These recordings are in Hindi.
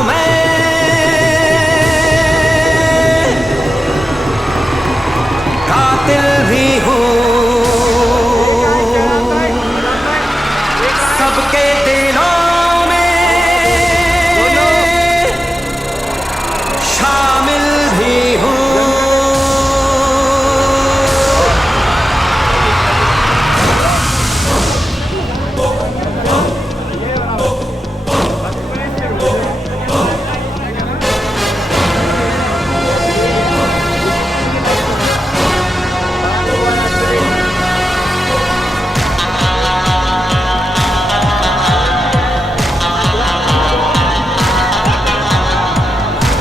हूँ मैं, कातिल भी हूँ, सबके दिलों में शामिल भी हूँ।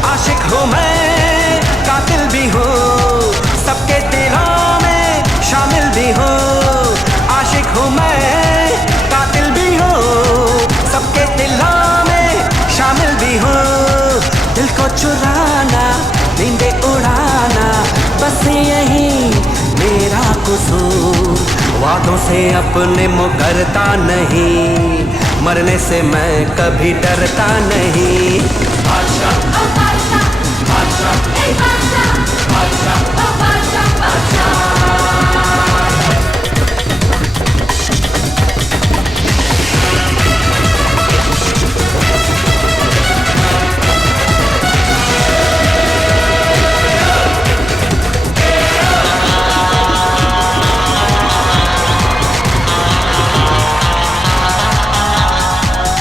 आशिक हूँ मैं, कातिल भी हूँ, सबके दिलों में शामिल भी हूँ। आशिक हूँ मैं, कातिल भी हूँ, सबके दिलों में शामिल भी हूँ। दिल को चुराना, नींदे उड़ाना, बस यही मेरा कसूर। वादों से अपने मुकरता नहीं, मरने से मैं कभी डरता नहीं।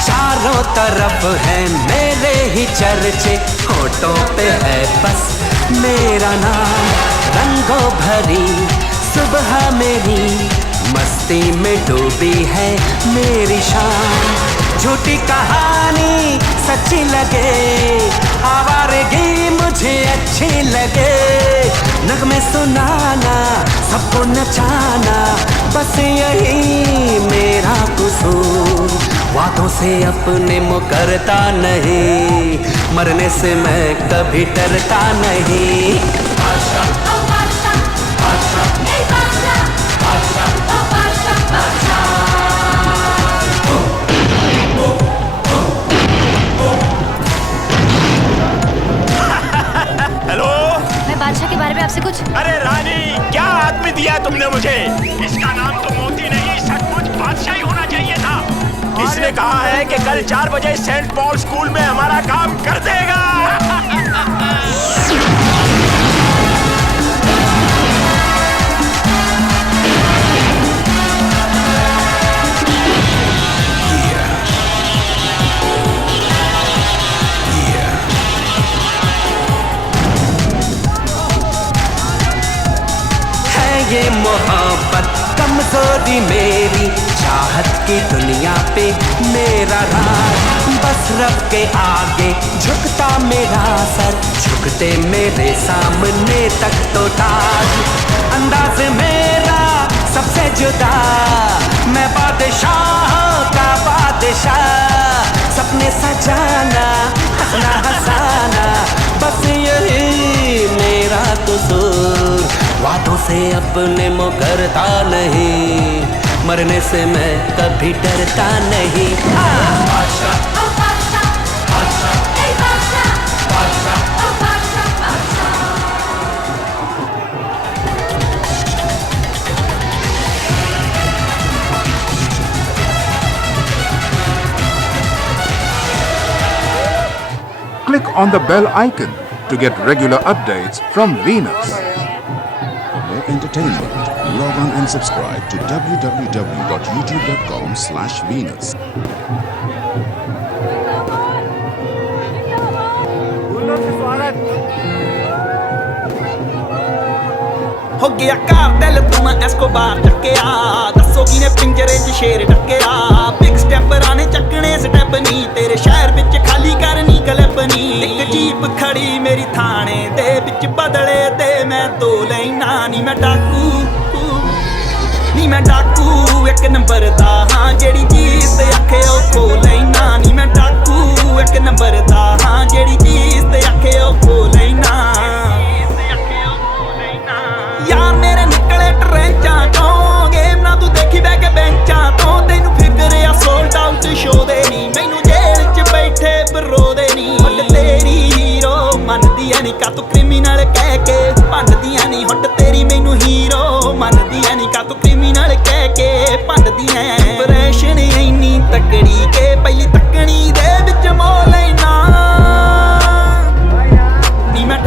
चारों तरफ है मेरे ही चर्चे, होठों पे है बस मेरा नाम। रंगों भरी सुबह मेरी, मस्ती में डूबी है मेरी शाम। झूठी कहानी सच्ची लगे, आवारगी मुझे अच्छी लगे। नगमे सुनाना, सबको नचाना, बस यही मेरा कसूर। वादों से अपने मुकरता नहीं, मरने से मैं कभी डरता नहीं। हेलो, मैं बादशाह के बारे में आपसे कुछ। अरे रानी, क्या आदमी दिया तुमने मुझे? इसका नाम तो मोती नहीं, सचमुच बादशाह ही होना चाहिए था। इसने कहा है कि कल 4 बजे सेंट पॉल स्कूल में हमारा काम कर देगा। है ये मोहब्बत कमजोरी मेरी, चाहत की दुनिया पे मेरा राज। बस रब के आगे झुकता मेरा सर, झुकते मेरे सामने तक तो ताज। अंदाज मेरा सबसे जुदा, मैं बादशाह का बादशाह। सपने सजाना, हंसना हंसाना, बस यही मेरा कसूर। वादों से अपने मुकरता नहीं, मरने से मैं कभी डरता नहीं। Click on the bell icon to get regular updates from Venus. For more entertainment, log on and subscribe to www.youtube.com/Venus. हो गया कार दिल तू मैं एस्कोबार चक्किया, दसो किने पिंजरे च शेर डक्किया। बिग स्टेपरां ने चक्कने स्टेप नी, तेरे शहर विच खाली करनी क्लिप नी। इक जीप खड़ी मेरी थाने दे विच, बदले दे मैं तो लेना नी। मैं डाकू नी, मैं डाकू एक नंबर दा, हाँ जेड़ी चीज ते आखे ओ खो लेना नी। मैं डाकू एक नंबर दा, हाँ जेड़ी चीज ते आखे ओ खो लेना। यार मेरे निकले ट्रेंचां चों, गेम ना तू देखी बैठ के बेंचां तो। तेनू फिक्र आ सोल्ड आउट शो दे नी, मैनू जेल च बैठे बरो दे नी। ਨੀ ਕਾ ਤੂੰ ਕ੍ਰਿਮੀਨਲ ਕਹਿ ਕੇ ਭੰਡਦੀਆਂ ਨੀ ਹੁੱਟ ਤੇਰੀ ਮੈਨੂੰ ਹੀਰੋ ਮੰਨਦੀਆਂ ਨੀ ਕਾ ਤੂੰ ਕ੍ਰਿਮੀਨਲ ਕਹਿ ਕੇ ਭੰਡਦੀਆਂ ਇੰਪ੍ਰੈਸ਼ਨ ਇੰਨੀ ਤਕੜੀ ਕੇ ਪਹਿਲੀ ਤੱਕਣੀ ਦੇ ਵਿੱਚ ਮੋ ਲੈਣਾ ਨੀ ਮੈਂ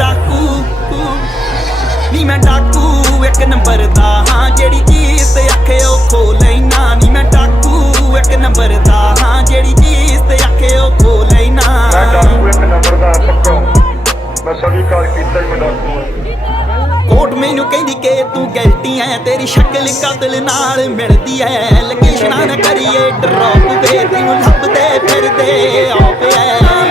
ਡਾਕੂ ਇੱਕ ਨੰਬਰ ਦਾ ਹਾਂ ਜਿਹੜੀ ਚੀਜ਼ ਤੇ ਆਖੇ ਉਹ ਖੋ ਲੈਣਾ ਨੀ ਮੈਂ ਡਾਕੂ ਇੱਕ ਨੰਬਰ ਦਾ ਹਾਂ ਜਿਹੜੀ ਚੀਜ਼ ਤੇ ਆਖੇ ਉਹ ਖੋ ਲੈਣਾ मैं डाकू एक नंबर का पक्का मैं सभी कार कीता ही मैं डाकू ਕੋਟ ਮੈਨੂੰ ਕਹਿੰਦੀ ਕਿ ਤੂੰ ਗਲਤੀ ਐ ਤੇਰੀ ਸ਼ਕਲ ਕਾਤਲ ਨਾਲ ਮਿਲਦੀ ਐ ਲੋਕੇਸ਼ਨਾਂ ਨਾ ਕਰੀਏ ਡਰੌਪ ਵੇ ਤੈਨੂੰ ਲੱਭਦੇ ਫਿਰਦੇ ਆਪ ਐ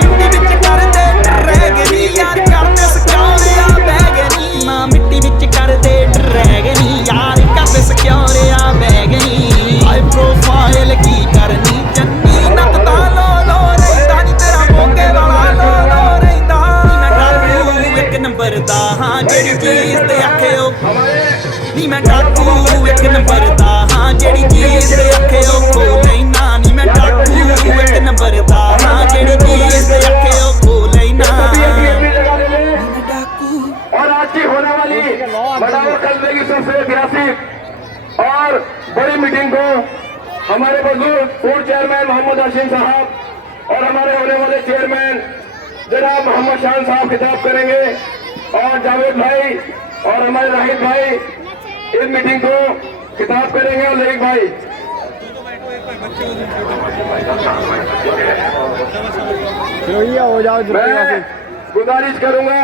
ਮਿੱਟੀ ਵਿੱਚ ਕਰਦੇ ਡਰੈਗ ਨੀ ਯਾਰ ਕਰਦੇ ਸਕਿਉਰਿਆ ਬੈਗ ਨੀ ਨਾ ਮਿੱਟੀ ਵਿੱਚ ਕਰਦੇ ਡਰੈਗ ਨੀ ਯਾਰ ਕਰਦੇ ਸਕਿਉਰਿਆ ਬੈਗ ਨੀ ਹਾਈ ਪ੍ਰੋਫਾਈਲ ਕੀ ਕਰਨੀ ਜੰਨੀ ਨੱਤ ਤਾਂ ਲੋ ਰਹਿੰਦਾ ਨੀ ਤੇਰਾ ਮੋਕੇ ਵਾਲਾ ਲੋ ਰਹਿੰਦਾ ਮੈਂ ਡਾਕੂ ਇੱਕ ਨੰਬਰ ਦਾ ਹਾਂ ਜਿਹੜੀ ਚੀਜ਼ ਤੇ ਆਖੇ ਉਹ ਨੀ ਮੈਂ ਡਾਕੂ ਇੱਕ ਨੰਬਰ ਦਾ ਹਾਂ ਜਿਹੜੀ ਚੀਜ਼ ਤੇ ਆਖੇ ਉਹ ਖੋ ਲੈਣਾ ਨੀ ਮੈਂ ਡਾਕੂ ਇੱਕ ਨੰਬਰ ਦਾ ਹਾਂ ਜਿਹੜੀ ਚੀਜ਼ ਤੇ ਆਖੇ ਉਹ ਖੋ ਲੈਣਾ ਮੈਂ ਡਾਕੂ और आज की होने वाली बड़ावर कस्बे की सबसे ऐतिहासिक और बड़ी मीटिंग को हमारे बुजुर्ग पूर्व चेयरमैन मोहम्मद हाशिम साहब और हमारे होने वाले चेयरमैन जनाब मोहम्मद शान साहब खिताब करेंगे और जावेद भाई और हमारे राहिद भाई इस मीटिंग को खिताब करेंगे और ललित भाई मैं गुजारिश करूंगा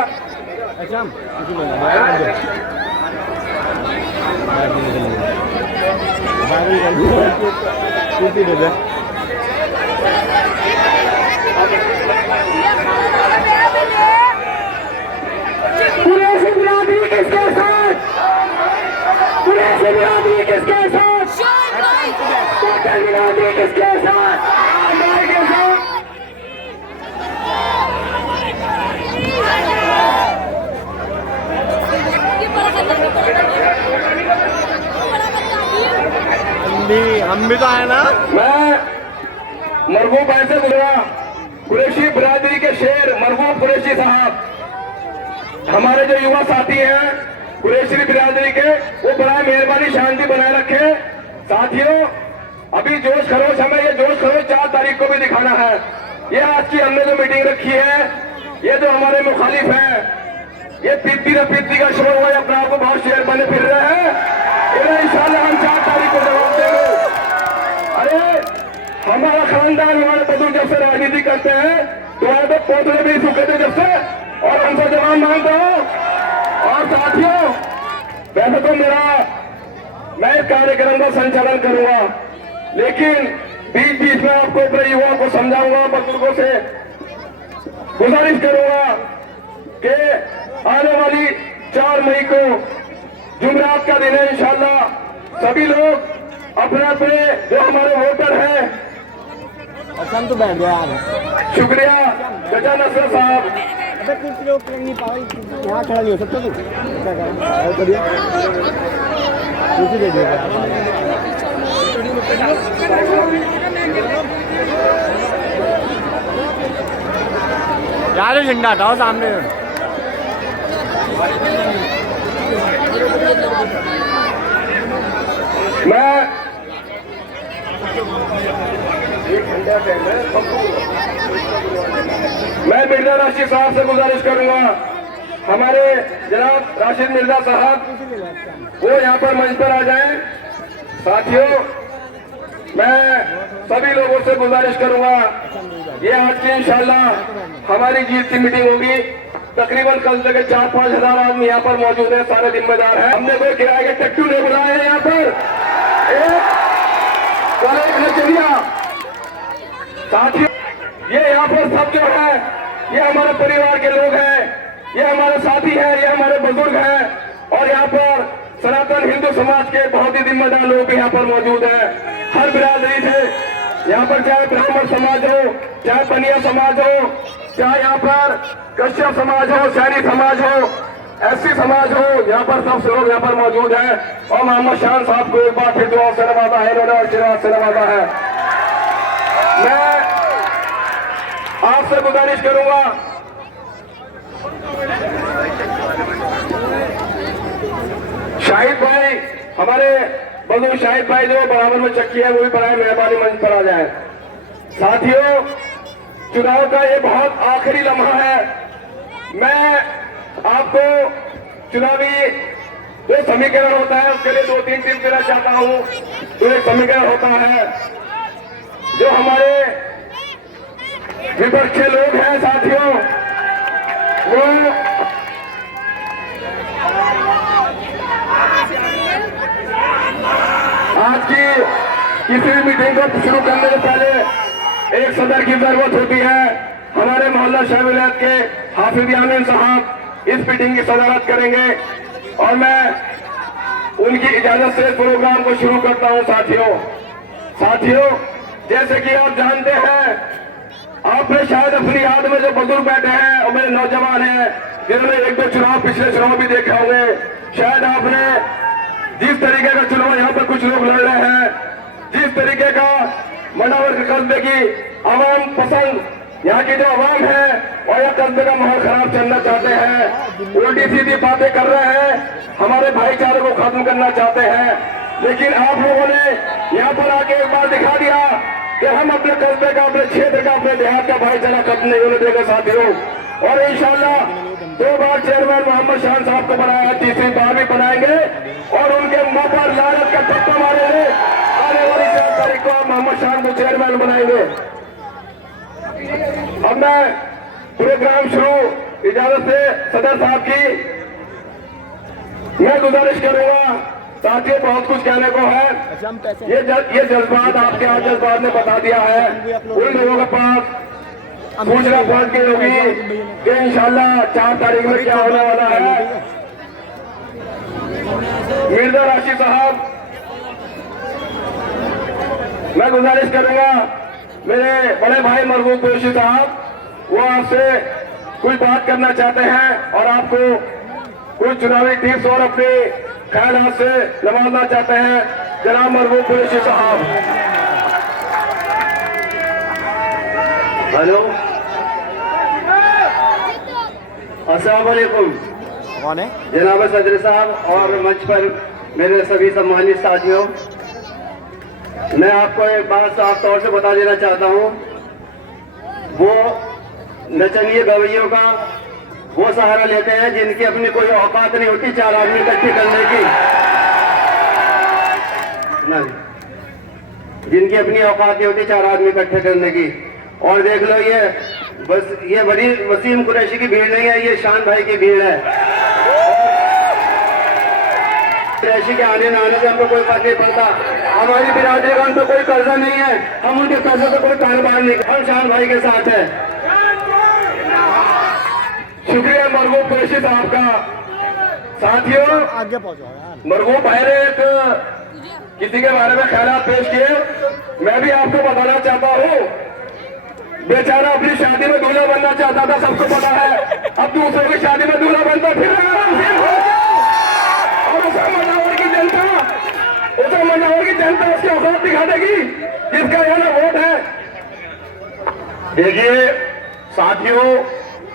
कुरैशी बिरादरी किसके साथ कुरैशी बिरादरी किसके साथ टोटल बिरादरी किसके साथ भाई के साथ हम भी तो आए ना। मैं मरहूम भाई से बोला कुरैशी बिरादरी के शेर मरहूम कुरैशी साहब हमारे जो युवा साथी हैं कुरैशी बिरादरी के वो बड़ा मेहरबानी शांति बनाए रखे। साथियों अभी जोश खरोश हमें ये जोश खरोश 4 तारीख को भी दिखाना है। ये आज की हमने जो मीटिंग रखी है ये जो हमारे मुखालिफ हैं ये पिद्दी न पिद्दी का शोर हुआ अपने आप को बहुत शेर बने फिर रहे हैं। इन्हें इंशाल्लाह हम 4 तारीख को जवाब देंगे। अरे हमारा खानदान हमारे बुजुर्ग जब से राजनीति करते हैं तुम्हारे तो पोतले भी सूखे थे जब से और हमसे जवाब मांगता हूँ। और साथियों वैसे तो मैं इस कार्यक्रम का संचालन करूंगा लेकिन बीच बीच में आपको अपने युवाओं को समझाऊंगा बुजुर्गों से गुजारिश करूंगा कि आने वाली 4 मई को जुमेरात का दिन है इंशाल्लाह सभी लोग अपने अपने जो हमारे वोटर हैं तो बैठ गया यार शुक्रिया गजा नसर साहब कुछ लोग नहीं पाए यहाँ खड़ा नहीं हो सकता तू क्या करिए दे दिया यार झंडा हटाओ सामने मैं मिर्जा राशिद साहब से गुजारिश करूंगा हमारे जनाब राशिद मिर्जा साहब वो यहाँ पर मंच पर आ जाएं। साथियों मैं सभी लोगों से गुजारिश करूंगा ये आज की इंशाल्लाह हमारी जीत की मीटिंग होगी। तकरीबन कल तक 4-5 हजार आदमी यहाँ पर मौजूद है सारे जिम्मेदार हैं। हमने कोई किराए के टट्टू नहीं बुलाए हैं यहाँ पर चलिए साथियों ये यहाँ पर सब जो है ये हमारे परिवार के लोग हैं ये हमारे साथी हैं ये हमारे बुजुर्ग हैं और यहाँ पर सनातन हिंदू समाज के बहुत ही जिम्मेदार लोग भी यहाँ पर मौजूद हैं। हर बिरादरी से यहाँ पर चाहे ब्राह्मण समाज हो चाहे बनिया समाज हो चाहे यहाँ पर कश्यप समाज हो सैनी समाज हो एससी समाज हो यहाँ पर सब लोग यहाँ पर मौजूद हैं। और मोहम्मद शान साहब को एक बार फिर दुआ से नवाजा है इन्होंने आशीर्वाद से नवाजा है। मैं आपसे गुजारिश करूंगा शाहिद भाई, हमारे बंधु शाहिद भाई जो बराबर में चक्की है वो भी बनाए, मेहरबानी मंच पर आ जाए। साथियों, चुनाव का ये बहुत आखिरी लम्हा है। मैं आपको चुनावी जो समीकरण होता है उसके लिए 2-3 टिप्स देना चाहता हूं। तो एक समीकरण होता है जो हमारे विपक्षी लोग हैं साथियों, वो आज की किसी भी मीटिंग को शुरू करने से पहले एक सदर की जरूरत होती है। हमारे मोहल्ला शाह विलायत के हाफिज यामीन साहब इस मीटिंग की सदारत करेंगे और मैं उनकी इजाजत से इस प्रोग्राम को शुरू करता हूं। साथियों, जैसे कि आप जानते हैं, आपने शायद अपनी याद में जो बुजुर्ग बैठे हैं और मेरे नौजवान हैं जिन्होंने 1-2 चुनाव, पिछले चुनाव भी देखे होंगे, शायद आपने जिस तरीके का चुनाव यहाँ पर कुछ लोग लड़ रहे हैं, जिस तरीके का मंडावर के कस्बे की आवाम पसंद, यहाँ की जो आवाम है और यह कस्बे का माहौल खराब चलना चाहते हैं, उल्टी सीधी बातें कर रहे हैं, हमारे भाईचारे को खत्म करना चाहते हैं। लेकिन आप लोगों ने यहाँ पर आके एक बार दिखा दिया कि हम अपने कस्बे का, अपने क्षेत्र का, अपने देहात का भाईचारा खत्म नहीं होने देगा साथियों। और इंशाल्लाह 2 बार चेयरमैन मोहम्मद शान साहब को बनाया, तीसरी बार भी बनाएंगे और उनके मुंह पर लानत का थप्पड़ मारेंगे। आने वाली 4 तारीख को मोहम्मद शान को चेयरमैन बनाएंगे। अब मैं प्रोग्राम शुरू इजाजत से सदर साहब की मैं गुजारिश करूंगा। साथियों, बहुत कुछ कहने को है। ये जज्बात आपके आज जज्बात ने बता दिया है। उन लोगों के पास सूचना पहुंच गई होगी कि इंशाल्लाह 4 तारीख में क्या होने वाला है। मिर्जा राशिद साहब, मैं गुजारिश करूंगा, मेरे बड़े भाई मरगूब कुरैशी साहब, वो आपसे कुछ बात करना चाहते हैं और आपको कुछ चुनावी टिप्स और अपने ख्यालात से नवाजना चाहते हैं। जनाब मरगूब कुरैशी साहब। हेलो, अस्सलाम वालेकुम। कौन है? जनाब सदर साहब और मंच पर मेरे सभी सम्मानित साथियों, मैं आपको एक बात साफ तौर से बता देना चाहता हूँ। वो नचनिए गवैयों का वो सहारा लेते हैं जिनकी अपनी कोई औकात नहीं होती 4 आदमी इकट्ठे करने की, नहीं, जिनकी अपनी औकात नहीं होती 4 आदमी इकट्ठे करने की। और देख लो, ये बस ये बड़ी वसीम कुरैशी की भीड़ नहीं है, ये शान भाई की भीड़ है। कुरैशी के आने न आने से हमको कोई फर्क नहीं पड़ता। हमारी बिरादरी का उन पर कोई कर्जा नहीं है, हम उनके कर्जे से कोई कारोबार नहीं, हम शान भाई के साथ है। शुक्रिया मरगूब कुरैशी साहब का। साथियों, आगे पहुंचो यार। मरगूब भाई ने एक किसी के बारे में ख्यालात पेश किए, मैं भी आपको बताना चाहता हूँ। बेचारा अपनी शादी में दूल्हा बनना चाहता था, सबको पता है। अब दूसरों की शादी में दूल्हा बनता फिर और उसे मंडावर की जनता उसकी औकात दिखा देगी जिसका यहाँ वोट है। देखिए साथियों,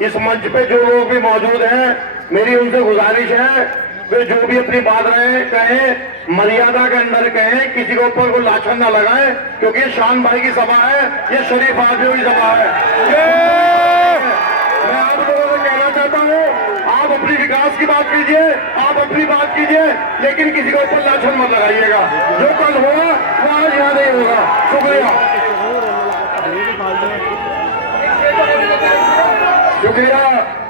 इस मंच पे जो लोग भी मौजूद हैं, मेरी उनसे गुजारिश है वे जो भी अपनी बात कहें मर्यादा के अंदर कहें, किसी के ऊपर कोई लाछन ना लगाएं, क्योंकि ये शान भाई की सभा है, ये शरीफ आदमियों की सभा है। मैं आप लोगों से कहना चाहता हूँ, आप अपनी विकास की बात कीजिए, आप अपनी बात कीजिए, लेकिन किसी के ऊपर लाछन मत लगाइएगा। जो कल होगा वो आज यहाँ नहीं होगा। शुक्रिया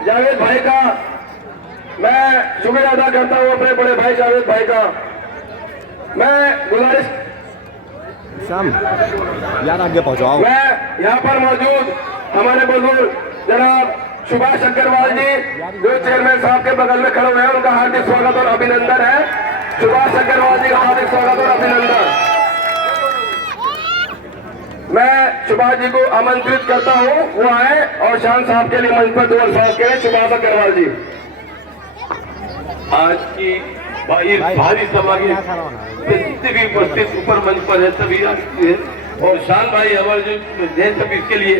जावेद भाई का, मैं शुक्रिया अदा करता हूँ अपने बड़े भाई जावेद भाई का। मैं गुजारिश शाम यार आगे पहुंचाओ। मैं यहाँ पर मौजूद हमारे बुजुर्ग जनाब सुभाष अग्रवाल जी जो चेयरमैन साहब के बगल में खड़े हुए हैं, उनका हार्दिक स्वागत और अभिनंदन है। सुभाष अग्रवाल जी का हार्दिक स्वागत और अभिनंदन। मैं सुभाष जी को आमंत्रित करता हूँ, वो आए और शान साहब के लिए मंच पर 2 अल्फाज करें। सुभाष अग्रवाल जी। आज की भारी सभा के जितने भी उपस्थित ऊपर मंच पर है सभी और शान भाई हमारे जो देश सब, इसके लिए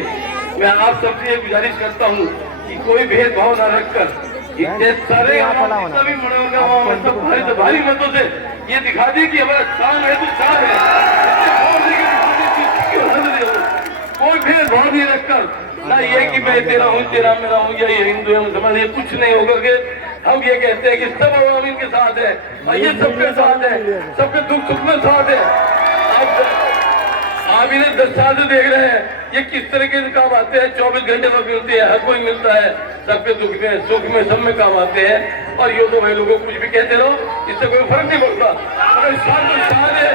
मैं आप सबसे गुजारिश करता हूँ कि कोई भेदभाव न रखकर इतने सारे जितना भी मनोरंजन हुआ सब भारी मतों से ये दिखा दी कि हमारा शान है तो शान है। कोई भेदभाव नहीं रखकर, ना ये कि मैं तेरा हूँ तेरा मेरा हूँ या ये हिंदू है मुसलमान, ये कुछ नहीं होकर के हम ये कहते हैं कि सब अवाम इनके साथ है और ये सबके साथ है, सबके दुख सुख में साथ है। आप इन्हें 10 साल से देख रहे हैं ये किस तरह के काम आते हैं। 24 घंटे में मिलते हैं, हर कोई मिलता है, सबके दुख में सुख में सब में काम आते हैं। और ये तो भाई लोगों कुछ भी कहते रहो, इससे कोई फर्क नहीं पड़ता। अगर शान तो शान है,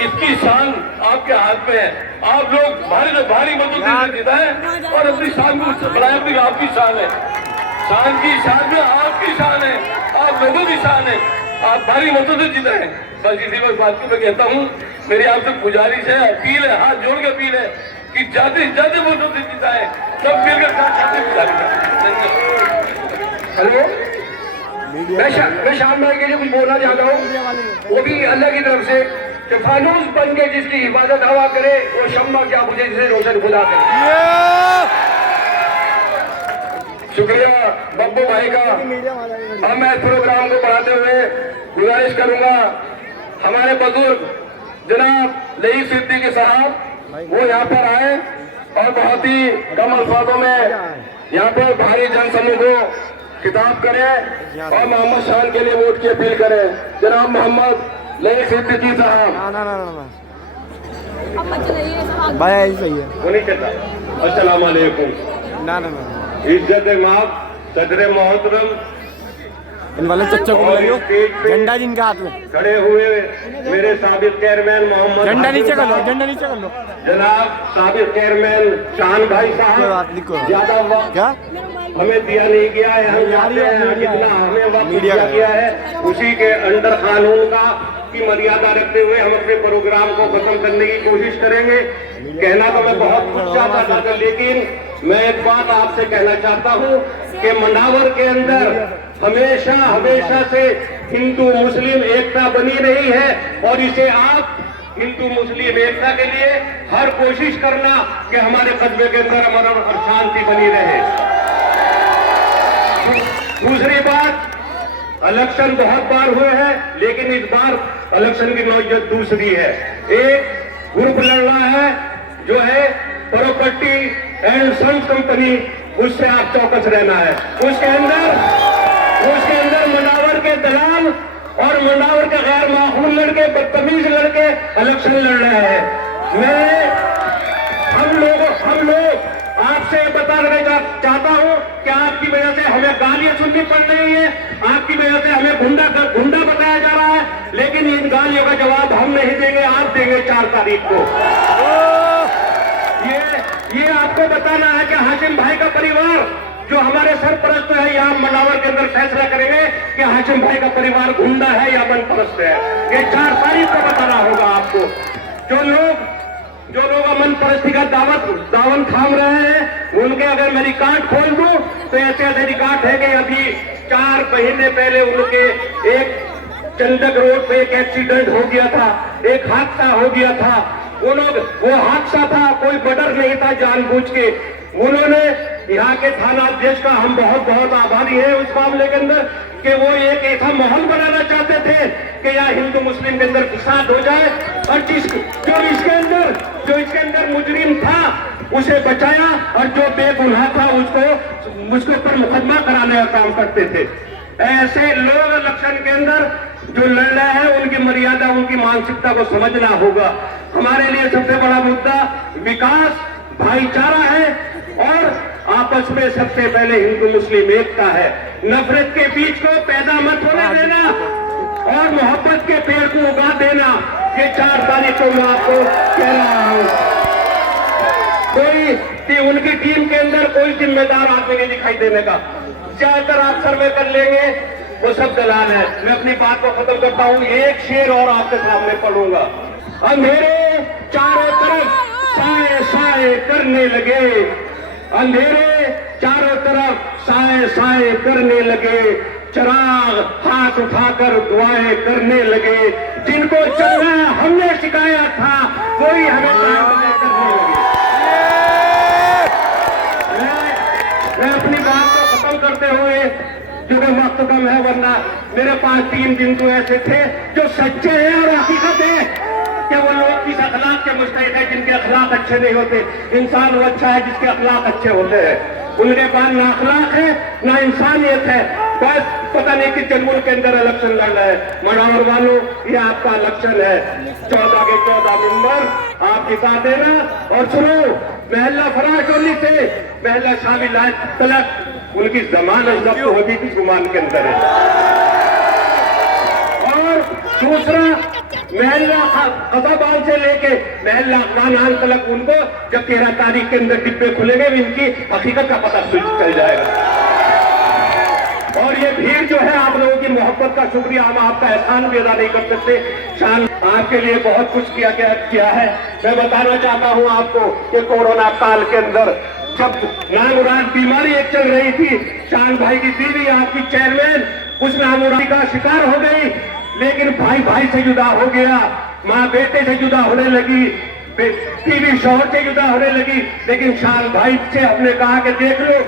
इसकी शान आपके हाथ में है। आप लोग भारी से भारी मतों से जिताए और अपनी शान को बढ़ाए। अपनी आपकी शान है, शान की शान में आपकी शान है, आप लोगों की शान है, आप भारी मतों से जिताए। बस इसी बात को मैं कहता हूँ, मेरी आपसे गुजारिश है, अपील है, हाथ जोड़ के अपील है कि ज्यादा से ज्यादा वोटों से जिताए, सब मिलकर हेलो, मैं शाम भाई के लिए कुछ बोलना चाहता हूँ, वो भी अल्लाह की तरफ से कि फानूस बन के जिसकी इबादत हवा करे वो शम्मा क्या मुझे जिसे रोशन खुदा करे। शुक्रिया बब्बू भाई का। अब मैं प्रोग्राम को बढ़ाते हुए गुजारिश करूंगा हमारे बुजुर्ग जनाब लई सिद्दीकी साहब वो यहाँ पर आए और बहुत ही कम अल्फाजों में यहाँ पर भारी जनसमूह को खिताब करें और मोहम्मद शान के लिए वोट की अपील करें। जनाब मोहम्मद लई सिद्दीकी साहब। भाई सही है वो नहीं चलता। अस्सलाम वालेकुम। इज्जत माफ सदर मोहतरम इन वाले चच्चा को लगे झंडा जिनके हाथ में खड़े हुए मेरे साबिक चेयरमैन मोहम्मद झंडा नीचे कर लो, झंडा नीचे कर लो। जनाब साबिक चेयरमैन शान भाई साहब, ज्यादा वक्त क्या हमें दिया नहीं गया है, हम जानते हैं जितना हमें वक्त दिया गया है उसी के अंडर कानून का की मर्यादा रखते हुए हम अपने प्रोग्राम को खत्म करने की कोशिश करेंगे। कहना तो मैं बहुत कुछ चाहता था, लेकिन मैं एक बात आपसे कहना चाहता हूँ कि मंडावर के अंदर हमेशा हमेशा से हिंदू मुस्लिम एकता बनी रही है और इसे आप हिंदू मुस्लिम एकता के लिए हर कोशिश करना कि हमारे कस्बे के अंदर अमन और शांति बनी रहे। दूसरी बात, इलेक्शन बहुत बार हुए हैं लेकिन इस बार इलेक्शन की नौयत दूसरी है। एक ग्रुप लड़ रहा है जो है प्रॉपर्टी एंड सन्स कंपनी, उससे आप चौकस रहना है। उसके अंदर मंडावर के दलाल और मंडावर के गैर माकूल लड़के, बदतमीज लड़के इलेक्शन लड़ रहे हैं। हम लोग आपसे बताना चाहता हूं कि आपकी वजह से हमें गालियां सुननी पड़ रही है, आपकी वजह से हमें गुंडा बताया जा रहा है, लेकिन इन गालियों का जवाब हम नहीं देंगे, आप देंगे 4 तारीख को। ये आपको बताना है कि हाशिम भाई का परिवार जो हमारे सरपरस्त है, यहाँ मंडावर के अंदर फैसला करेंगे कि हाशिम भाई का परिवार गुंडा है या मनपरस्त है। ये 4 तारीख को बताना होगा आपको। जो लोग अमन परस्ती का दावन थाम रहे हैं, उनके अगर मैं रिकॉर्ड खोल दूं तो ऐसे रिकॉर्ड है कि अभी 4 महीने पहले उनके एक चंदक रोड पे एक एक्सीडेंट हो गया था, एक हादसा हो गया था। वो हादसा था, कोई मर्डर नहीं था जानबूझ के। उन्होंने यहाँ के थाना अध्यक्ष का हम बहुत बहुत आभारी हैं उस मामले के अंदर कि वो एक ऐसा माहौल बनाना चाहते थे कि यहाँ हिंदू मुस्लिम के अंदर फसाद हो जाए और जो इसके अंदर मुजरिम था उसे बचाया और जो बेगुनाह था उसको पर मुकदमा कराने का काम करते थे। ऐसे लोग इलेक्शन के अंदर जो लड़ रहे हैं उनकी मर्यादा, उनकी मानसिकता को समझना होगा। हमारे लिए सबसे बड़ा मुद्दा विकास, भाईचारा है और आपस में सबसे पहले हिंदू मुस्लिम एकता है। नफरत के बीज को पैदा मत होने देना और मोहब्बत के पेड़ को उगा देना। ये 4 तारीख को मैं आपको कह रहा हूं। उनकी टीम के अंदर कोई जिम्मेदार आदमी नहीं दिखाई देने का। ज्यादातर आप सर्वे कर लेंगे वो सब दलाल है। मैं अपनी बात को खत्म करता हूँ, एक शेर और आपके सामने पढ़ूंगा। अंधेरे चारों तरफ साए साए करने लगे, अंधेरे चारों तरफ साए साए करने लगे, चिराग हाथ उठाकर दुआएं करने लगे। जिनको चलना हमने सिखाया था वही हमें करने लगे। तो कम है, वरना मेरे पास 3 बिंदु ऐसे थे जो सच्चे हैं और हकीकत है कि वो लोग किस अखलाक के मुस्तहिक है जिनके अखलाक अच्छे नहीं होते। इंसान वो अच्छा है जिसके अखलाक अच्छे होते हैं। उनके पास ना अखलाक है ना इंसानियत है, बस पता नहीं कि जन्मुल के अंदर इलेक्शन लड़ रहा है। मनावर वालों, ये आपका इलेक्शन है। 14 के 14 मेंबर आप जिता देना। और सुनो, महल्ला फराशोली से महल्ला शामिल तलक उनकी जमानत जब्त होगी किस गुमान के अंदर है। और दूसरा, महल्ला कसाबाल से लेके महल्ला खानान तलक उनको जब 13 तारीख के अंदर डिब्बे खुलेंगे इनकी हकीकत का पता चल जाएगा। और ये भीड़ जो है, आप लोगों की मोहब्बत का शुक्रिया, हम आपका एहसान भी अदा नहीं कर सकते। शान आपके लिए बहुत कुछ किया है। मैं बताना चाहता हूँ आपको कि कोरोना काल के अंदर जब नामुराद बीमारी एक चल रही थी, शान भाई की बीवी आपकी चेयरमैन उस नामुरादी का शिकार हो गई, लेकिन भाई भाई से जुदा हो गया, माँ बेटे से जुदा होने लगी, बीवी शौहर से जुदा होने लगी। लेकिन शान भाई से हमने कहा कि देख लो,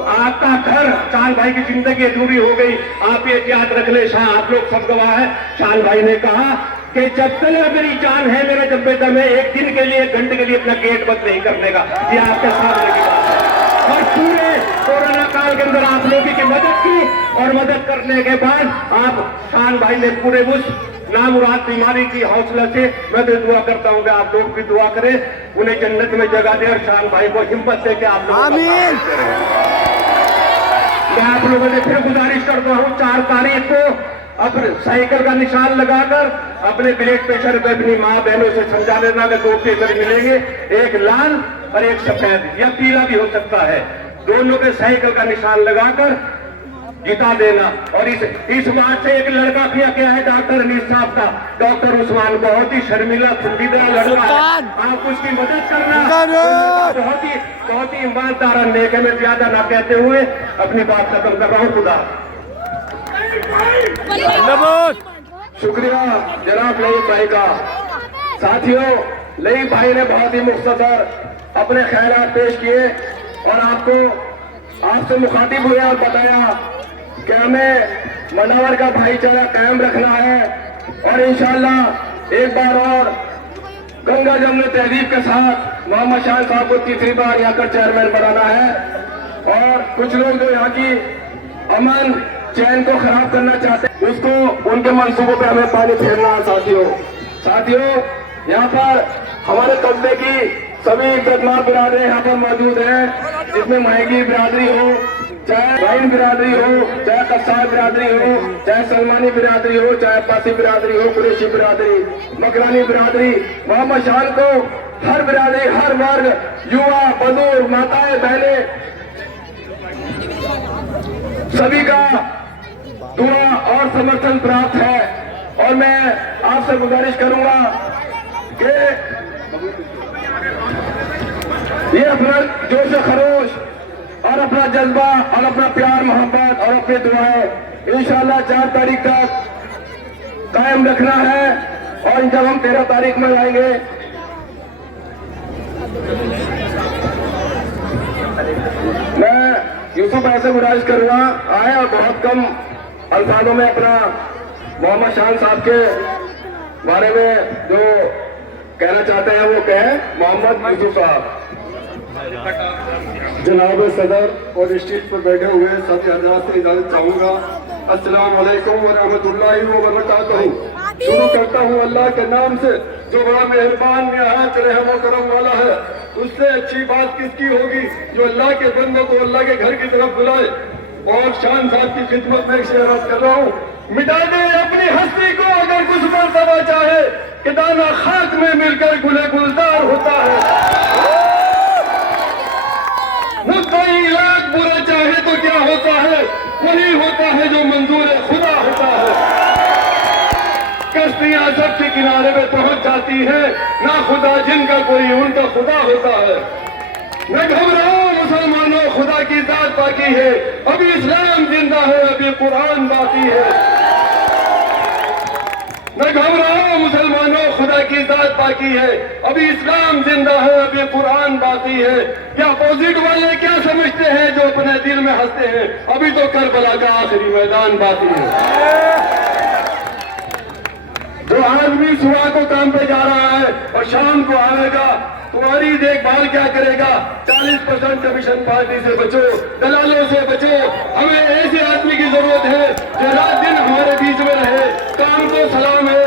आपका घर, शान भाई की जिंदगी अधूरी हो गई, आप ये याद रख ले। शाह, आप लोग सब गवाह है। शान भाई ने कहा कि जब तक मेरी जान है, मेरा जब बेदम है, एक दिन के लिए, एक घंटे के लिए अपना गेट बंद नहीं करने का। ये आपके सामने की बात है। और पूरे कोरोना काल के अंदर आप लोगों की मदद की, और मदद करने के बाद आप शान भाई ने पूरे उस नामुराद बीमारी की हौसला से, मैं तो दुआ करता हूँ कि आप लोग भी दुआ करें, उन्हें जन्नत में जगह दे और शान भाई को हिम्मत दे के आप लोग। मैं आप लोगों से फिर गुजारिश करता हूँ, 4 तारीख को अपने साइकिल का निशान लगाकर अपने ब्लड प्रेशर पे अपनी माँ बहनों से समझा देना कि 2 पेपर मिलेंगे, एक लाल और एक सफेद या पीला भी हो सकता है। दोनों पे साइकिल का निशान लगाकर जिता देना। और इस बात से एक लड़का भी क्या है, डॉक्टर अनीस साहब का, डॉक्टर उस्मान, बहुत ही शर्मिला खुंदीदा लड़का है, आप उसकी मदद करना। बहुत ही ईमानदार नेक है। मैं ज्यादा ना कहते हुए अपनी बात खत्म कर रहा हूँ। खुदा शुक्रिया जनाब लईक भाई का। साथियों, लईक भाई ने बहुत ही मुख्तसर अपने ख्यालात पेश किए और आपसे मुखातिब हुए और बताया कि हमें मनावर का भाईचारा कायम रखना है और इंशाअल्लाह एक बार और गंगा जमुना तहजीब के साथ मोहम्मद शाह साहब को तीसरी बार यहाँ कर चेयरमैन बनाना है। और कुछ लोग जो यहाँ की अमन चैन को खराब करना चाहते हैं, उसको उनके मंसूबों पे हमें पानी फेरना है। साथियों, यहाँ पर हमारे कस्बे की सभी इज्जतमार बिरादरी यहाँ पर मौजूद हैं, जिसमें महंगी बिरादरी हो, चाहे राइन बिरादरी हो, चाहे कसाई बिरादरी हो, चाहे सलमानी बिरादरी हो, चाहे अब्बासी बिरादरी हो, कुरैशी बिरादरी, मकरानी बिरादरी। मोहम्मद शाह को हर बिरादरी, हर वर्ग, युवा, बुजुर्ग, माताएं, बहनें, सभी का दुआ और समर्थन प्राप्त है। और मैं आपसे गुजारिश करूंगा कि ये अपना जोश खरोश और अपना जज्बा और अपना प्यार मोहब्बत और अपनी दुआएं इंशाअल्लाह 4 तारीख तक कायम रखना है। और जब हम 13 तारीख में आएंगे, मैं यूसुफ भाई से गुजारिश करूंगा आए और बहुत कम अल्फाजों में अपना मोहम्मद शाह साहब के बारे में जो कहना चाहते हैं वो कहें। मोहम्मद यूसुफ साहब। जनाब सदर और स्टेज पर बैठे हुए सभी हजरात से इजाजत चाहूंगा। अस्सलाम वालेकुम व रहमतुल्लाहि व बरकातहू। शुरू करता हूँ अल्लाह के नाम से जो बड़ा मेहरबान निहायत रहम व करम वाला है। उससे अच्छी बात किसकी होगी जो अल्लाह के बंदों को अल्लाह के घर की तरफ बुलाए। और शान साहब की खिदमत में शेरात कर रहा हूँ, मिटा दे अपनी हस्ती को अगर कुछ मर्तबा चाहे कि दाना खाक में मिलकर गुले गुलजार होता है। मुद्दई लाख बुरा चाहे तो क्या होता है, वही होता है जो मंजूर खुदा होता है। कश्तियां सबके किनारे में पहुंच जाती है, ना खुदा जिनका कोई उनका खुदा होता है। न घबराओ मुसलमानों, खुदा की जात बाकी है, अभी इस्लाम जिंदा है, अभी कुरान बाकी है। न घबराओ मुसलमानों, खुदा की जात बाकी है, अभी इस्लाम जिंदा है, अभी कुरान बाकी है। क्या अपोजिट वाले क्या समझते हैं जो अपने दिल में हंसते हैं, अभी तो करबला का आखिरी मैदान बाकी है। जो आदमी सुबह को काम पे जा रहा है और शाम को आएगा, तुम्हारी देखभाल क्या करेगा? 40% कमीशन पार्टी से बचो, दलालों से बचो। हमें ऐसे आदमी की जरूरत है जो रात दिन हमारे बीच में रहे। काम को सलाम है,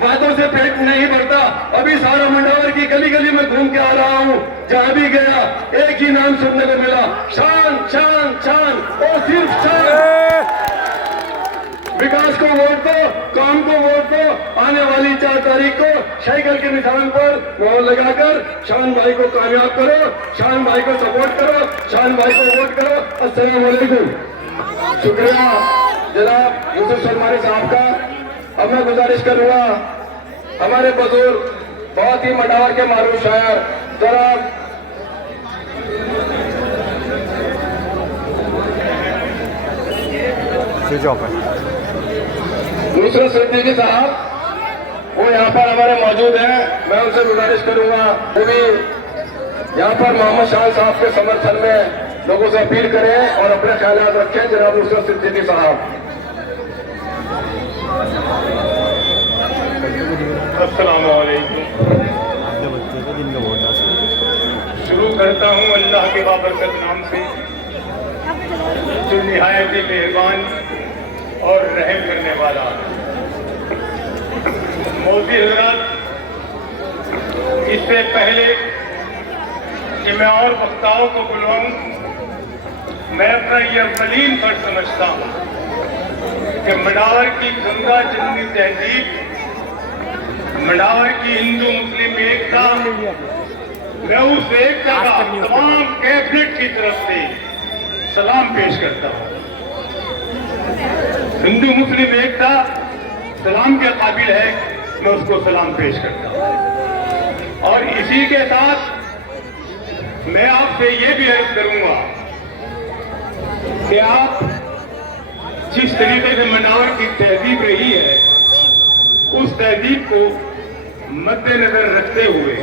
बातों से पेट नहीं भरता। अभी सारा मंडावर की गली गली में घूम के आ रहा हूँ, जहाँ भी गया एक ही नाम सुनने को मिला, शान शान शान, और सिर्फ शान। विकास को वोट दो, काम को वोट दो। आने वाली 4 तारीख को साइकिल के निशान पर मोहर लगाकर शान भाई को कामयाब करो, शान भाई को सपोर्ट करो, शान भाई को वोट करो। अस्सलाम वालेकुम। शुक्रिया जनाब यूसुफ सलमानी साहब का। अब मैं गुजारिश करूंगा हमारे बुजुर्ग, बहुत ही मंडावर के मारूफ शायर जनाब नुसरत सिद्दीकी साहब, वो यहाँ पर हमारे मौजूद हैं। मैं उनसे गुजारिश करूंगा वो भी यहाँ पर मोहम्मद शाह साहब के समर्थन में लोगों से अपील करें और अपने ख्यालात रखें। जनाब नुसरत सिद्दीकी साहब। अस्सलाम वालेकुम। शुरू करता हूँ अल्लाह के बाबरकत नाम से, जो निहायत मेहरबान और रहम करने वाला। मोदी हजरात, इससे पहले कि मैं और वक्ताओं को बुलाऊं, मैं अपना यह अवलीन फर्ज समझता हूं कि मंडावर की गंगा जमनी तहजीब, मंडावर की हिंदू मुस्लिम एकता, मैं उस एकता का तमाम कैबिनेट की तरफ से सलाम पेश करता हूं। हिंदू मुस्लिम एकता सलाम के काबिल है, मैं उसको सलाम पेश करता हूं। और इसी के साथ मैं आपसे ये भी अर्ज करूंगा कि आप जिस तरीके से मंडावर की तहजीब रही है, उस तहजीब को मद्देनजर रखते हुए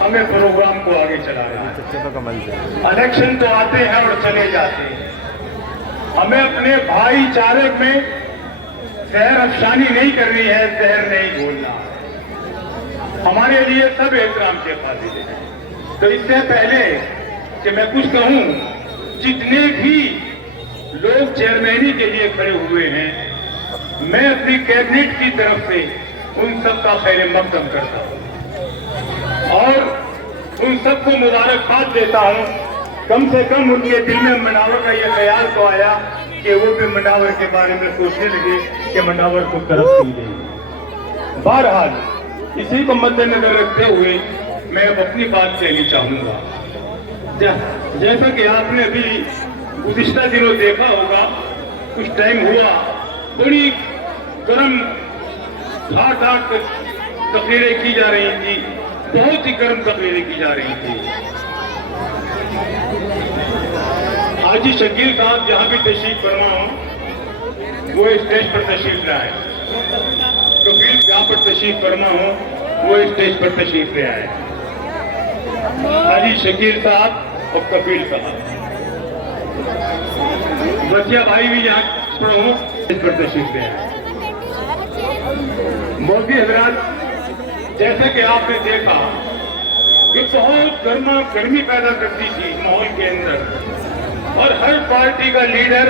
हमें प्रोग्राम को आगे चलाना है। इलेक्शन तो आते हैं और चले जाते हैं, हमें अपने भाईचारे में जहर अफशानी नहीं करनी है, जहर नहीं बोलना। हमारे लिए सब एहतराम के काबिल है। तो इससे पहले कि मैं कुछ कहूं, जितने भी लोग चेयरमैनी के लिए खड़े हुए हैं, मैं अपनी कैबिनेट की तरफ से उन सब का खैर मकदम करता हूं और उन सबको मुबारकबाद देता हूं। कम से कम उनके दिल में मंडावर का यह ख्याल तो आया कि वो भी मंडावर के बारे में सोचने लगे कि मंडावर को तरक्की दें। बहरहाल इसी को मद्देनजर रखते हुए मैं अब अपनी बात कहनी चाहूंगा। जैसा कि आपने अभी गुज़िश्ता दिनों देखा होगा, कुछ टाइम हुआ बड़ी गर्म ठाठ तकरीरें की जा रही थी, बहुत ही गर्म तकरीरें की जा रही थी। हाजी शकील साहब जहां भी तशरीफ फरमा हो, वो स्टेज पर तशरीफ लाए। कबीर जहां पर तशरीफ फरमा हो, वो स्टेज पर तशरीफ ले आए। हाजी शकील साहब और कबीर साहब, बसिया भाई भी यहाँ पर हो, इस पर तशरीफ ले आए। मोदी हजरात, जैसे कि आपने देखा कि बहुत गर्मी पैदा करती थी माहौल के अंदर, और हर पार्टी का लीडर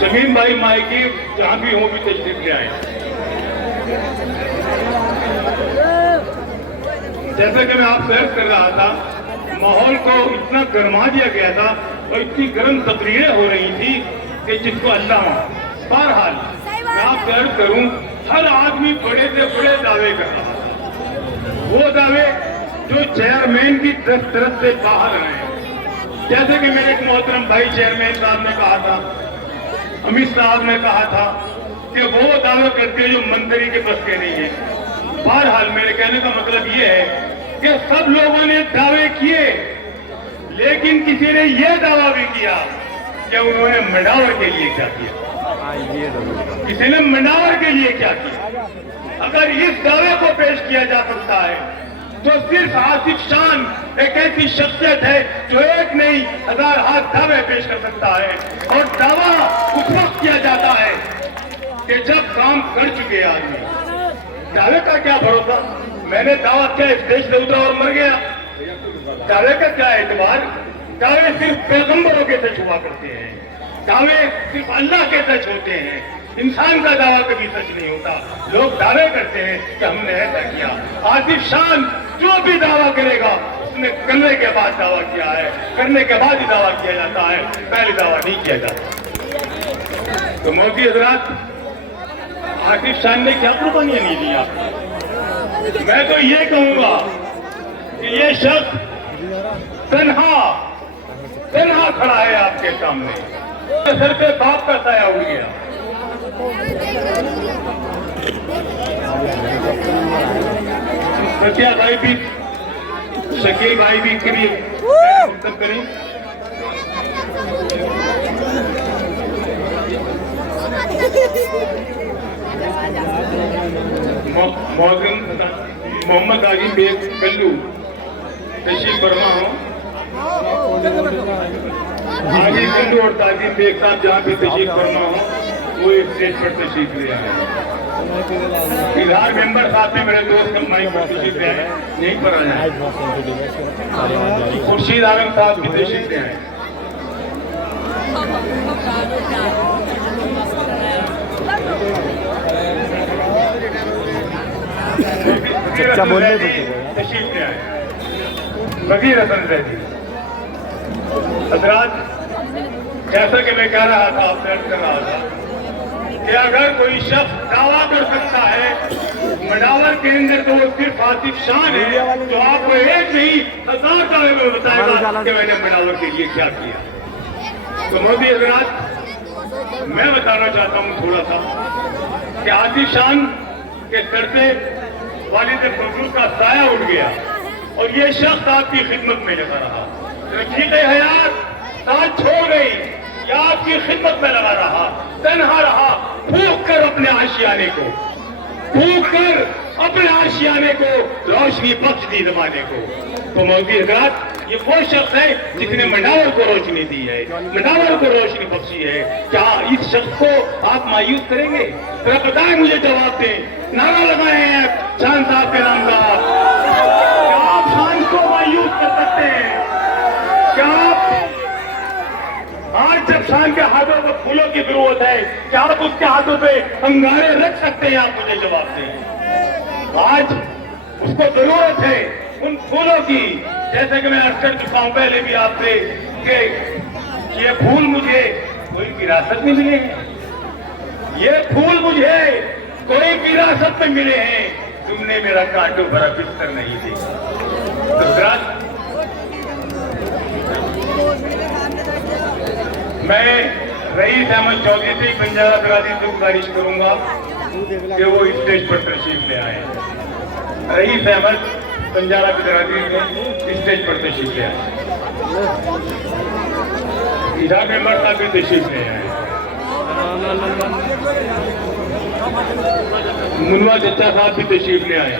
शमीम भाई माइकी जहां भी हो भी तशरीफ ले आए। जैसा कि मैं आपसे अर्ज कर रहा था, माहौल को इतना गर्मा दिया गया था और इतनी गर्म तकरीरें हो रही थी कि जिसको अल्लाह। बहरहाल मैं आपसे अर्ज करूं, हर आदमी बड़े से बड़े दावे कर रहा था, वो दावे जो चेयरमैन की तरफ से बाहर आए। जैसे कि मेरे एक मोहतरम भाई चेयरमैन साहब ने कहा था, अमित साहब ने कहा था कि वो दावे करते जो मंत्री के बस के नहीं है। बहरहाल मेरे कहने का मतलब ये है कि सब लोगों ने दावे किए, लेकिन किसी ने यह दावा भी किया कि उन्होंने मंडावर के लिए क्या किया, किसी ने मंडावर के लिए क्या किया। अगर इस दावे को पेश किया जा सकता है तो सिर्फ आसिफ शान एक ऐसी शख्सियत है जो एक नहीं 1000 हाथ दावे पेश कर सकता है। और दावा उस वक्त किया जाता है कि जब काम कर चुके आदमी। दावे का क्या भरोसा, मैंने दावा किया, स्टेज से उतरा और मर गया, दावे का क्या एतबार। दावे सिर्फ पैगंबरों के सच हुआ करते हैं, दावे सिर्फ अल्लाह के सच होते हैं। इंसान का दावा कभी सच नहीं होता। लोग दावे करते हैं कि हमने ऐसा किया। आतिफ शान जो भी दावा करेगा उसने करने के बाद दावा किया है, करने के बाद ही दावा किया जाता है, पहले दावा नहीं किया जाता। तो मोदी हजरात, आतिफ शान ने क्या कुर्बानियां नहीं दी आपको। मैं तो ये कहूंगा कि ये शख्स तन्हा खड़ा है आपके सामने, सर पे बाप का साया उड़ गया। सत्या भाई भी, शकील भाई भी करीब उत्तर करें। मोहम्मद आजिम बेग कल्लू तशरीफ फरमा हो। आगे कल्लू और ताजिम बेग साहब जहाँ पे तशरीफ फरमा हो वो स्टेज पर तशरीफ ले आए। इजहार मेंबर साहब भी मेरे दोस्त हम माइक पर तशरीफ ले आए, यहीं पर आ जाए। खुर्शीद आलम साहब भी तशरीफ ले आए। तशरीफ ले आए। वजीर हसन रैदी हजरात, जैसा कि मैं कह रहा था, आपसे अर्ज कर रहा था कि अगर कोई शख्स दावा कर सकता है मडावर के अंदर तो वो सिर्फ आतिफ शान है, तो आपको एक नहीं 1000 दावे में बताएगा कि मैंने मडावर के लिए क्या किया। तो मोदी हजरात, मैं बताना चाहता हूँ थोड़ा सा कि आतिफ शान के सर से वालिद फजूल का साया उठ गया और ये शख्स आपकी खिदमत में लगा रहा। रखीद हयात साथ छोड़ गई या आपकी खिदमत में लगा रहा, तन्हा रहा, फूंक कर अपने आशियाने को, फूंक कर अपने आशियाने को रोशनी बख्श दी जमाने को। तो मोदी हजरात, ये वो शख्स है जिसने मंडावर को रोशनी दी है, मंडावर को रोशनी बख्शी है। क्या इस शख्स को आप मायूस करेंगे? जरा बताएं, मुझे जवाब दें। नारा लगाए हैं शान साहब के नाम का, क्या आप शान को मायूस कर सकते हैं? क्या आप आज जब शान के हाथों पर फूलों की जरूरत है, क्या आप उसके हाथों पे अंगारे रख सकते हैं? आप मुझे जवाब दें। आज उसको जरूरत है उन फूलों की, जैसे कि मैं अर्ज कर चुका हूं पहले भी आपसे कि ये फूल मुझे कोई विरासत में मिले हैं, ये फूल मुझे कोई विरासत में मिले हैं, तुमने मेरा कांटों भरा बिस्तर नहीं देखा। तो मैं रईस अहमद चौधरी से बंजारा बिरादरी से गुजारिश करूंगा कि वो स्टेज पर तशरीफ ले आए। रईस अहमद बंजारा बिरादरी से स्टेज पर तशरीफ ले आए। इजहार मेंबर साहब भी तशरीफ ले आए। मुनवा चचा साहब भी तशरीफ ले आए।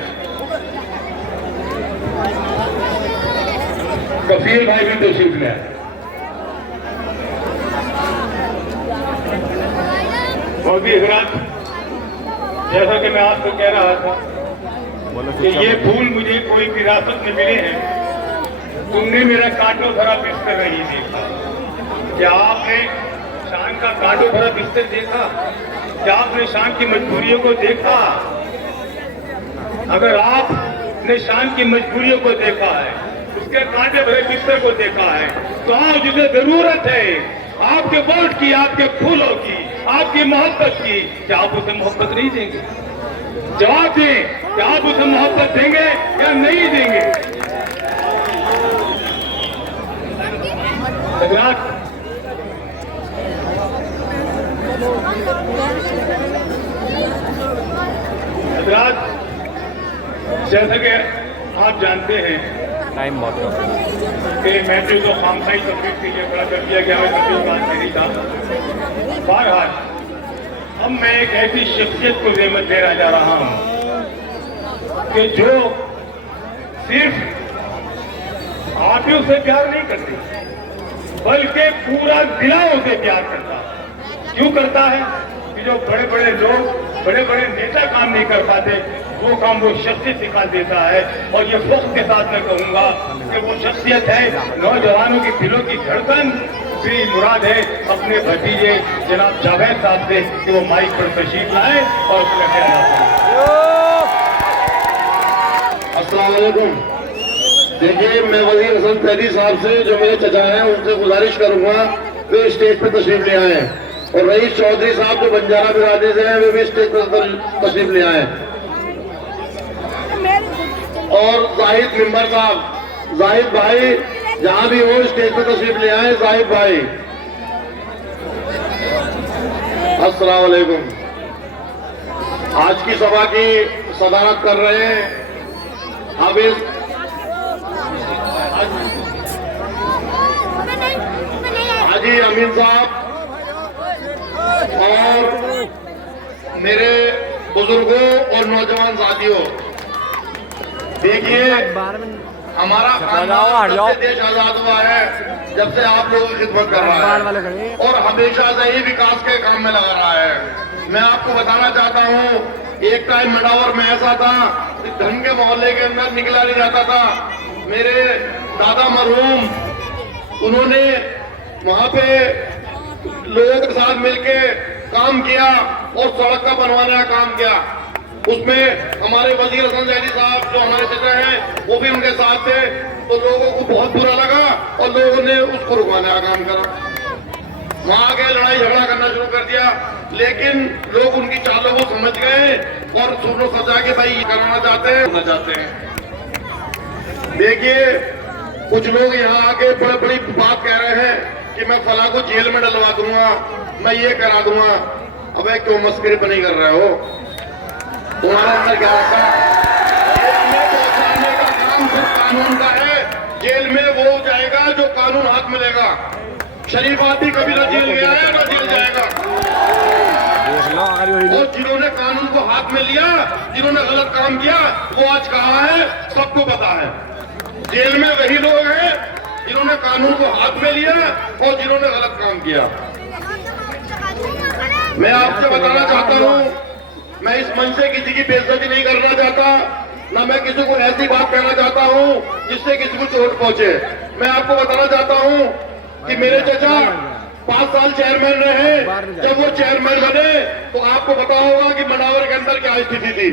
कफील भाई भी तशरीफ ले आए। मोदी हजरात, जैसा कि मैं आपको कह रहा था कि ये फूल मुझे कोई विरासत में मिले हैं, तुमने मेरा कांटों भरा बिस्तर नहीं देखा। क्या आपने शान का कांटों भरा बिस्तर देखा? क्या आपने शान की मजबूरियों को देखा? अगर आपने शान की मजबूरियों को देखा है, उसके कांटे भरे बिस्तर को देखा है, तो आज जिसे जरूरत है आपके वोट की, आपके फूलों की, आपकी मोहब्बत की, क्या आप उसे मोहब्बत नहीं देंगे? जवाब दें, क्या आप उसे मोहब्बत देंगे या नहीं देंगे? हजरात, जैसा कि आप जानते हैं टाइम बहुत कि मैंने तो खामखाई तकलीफ के लिए बड़ा कर दिया गया, मैं बात नहीं था। बहरहाल अब मैं एक ऐसी शख्सियत को ज़ेमत देना जा रहा हूं कि जो सिर्फ आप ही उसे प्यार नहीं करते, बल्कि पूरा जिला उसे प्यार करता है। क्यों करता है? कि जो बड़े बड़े लोग, बड़े बड़े नेता काम नहीं कर पाते, वो काम वो शख्सियत सिखा देता है। और ये फख्र के साथ मैं कहूंगा कि वो शख्सियत है नौजवानों के दिलों की धड़कन। मेरी मुराद है अपने भतीजे जनाब जावेद साहब से कि वो माइक पर तशरीफ लाए और उसमें अस्सलाम वालेकुम। देखिए, मैं वजीर हसन फैदी साहब से, जो मेरे चचा हैं, उनसे गुजारिश करूंगा वे स्टेज पर तशरीफ ले आए। और रईस चौधरी साहब जो बंजारा बिरादरी से हैं, वे भी स्टेज पर तशरीफ ले आए। और जाहिद मिंबर साहब, जाहिद भाई जहां भी हो स्टेज पर तशरीफ ले आए। जाहिद भाई, अस्सलाम वालेकुम। आज की सभा की सदारत कर रहे हैं हाफिज हाजी अमीन साहब और मेरे बुजुर्गों और नौजवान साथियों, देखिए, हमारा खानदान जब से देश आजाद हुआ है, जब से आप लोगों की खिदमत कर रहा है और हमेशा से ही विकास के काम में लगा रहा है। मैं आपको बताना चाहता हूँ, एक टाइम मंडावर में ऐसा था कि धन के मोहल्ले के अंदर निकला नहीं जाता था। मेरे दादा मरहूम, उन्होंने वहां पे लोगों के साथ मिलके काम किया और सड़क का बनवाने का काम किया। उसमें हमारे वजीर हसन फैदी साहब, जो हमारे चचा हैं, वो भी उनके साथ थे। तो लोगों को बहुत बुरा लगा और लोगों ने उसको रुकवाने का काम करा। वहां आके लड़ाई झगड़ा करना शुरू कर दिया, लेकिन लोग उनकी चालों को समझ गए और सुनो सजा के भाई कराना चाहते हैं, होना चाहते हैं। देखिए, कुछ लोग यहाँ आके बड़ी बड़ी बात कह रहे हैं कि मैं फला को जेल में डलवा दूंगा, मैं ये करा दूंगा। अबे क्यों मस्करी बनी कर रहे हो? तुम्हारे अंदर क्या होता है? जेल में पहुंचाने का काम सिर्फ कानून का है। जेल में वो जाएगा जो कानून हाथ मिलेगा। शरीफ आदमी कभी ना जेल गया है ना जेल जाएगा। और जिन्होंने कानून को हाथ में लिया, जिन्होंने गलत काम किया, वो आज कहाँ है सबको पता है। जेल में वही लोग हैं जिन्होंने कानून को हाथ में लिया और जिन्होंने गलत काम किया। मैं आपसे बताना चाहता हूँ, मैं इस मंच से किसी की बेइज्जती नहीं करना चाहता, ना मैं किसी को ऐसी बात कहना चाहता हूँ जिससे किसी को चोट पहुंचे। मैं आपको बताना चाहता हूँ कि मेरे चचा 5 साल चेयरमैन रहे। जब वो चेयरमैन बने तो आपको पता होगा कि मंडावर के अंदर क्या स्थिति थी।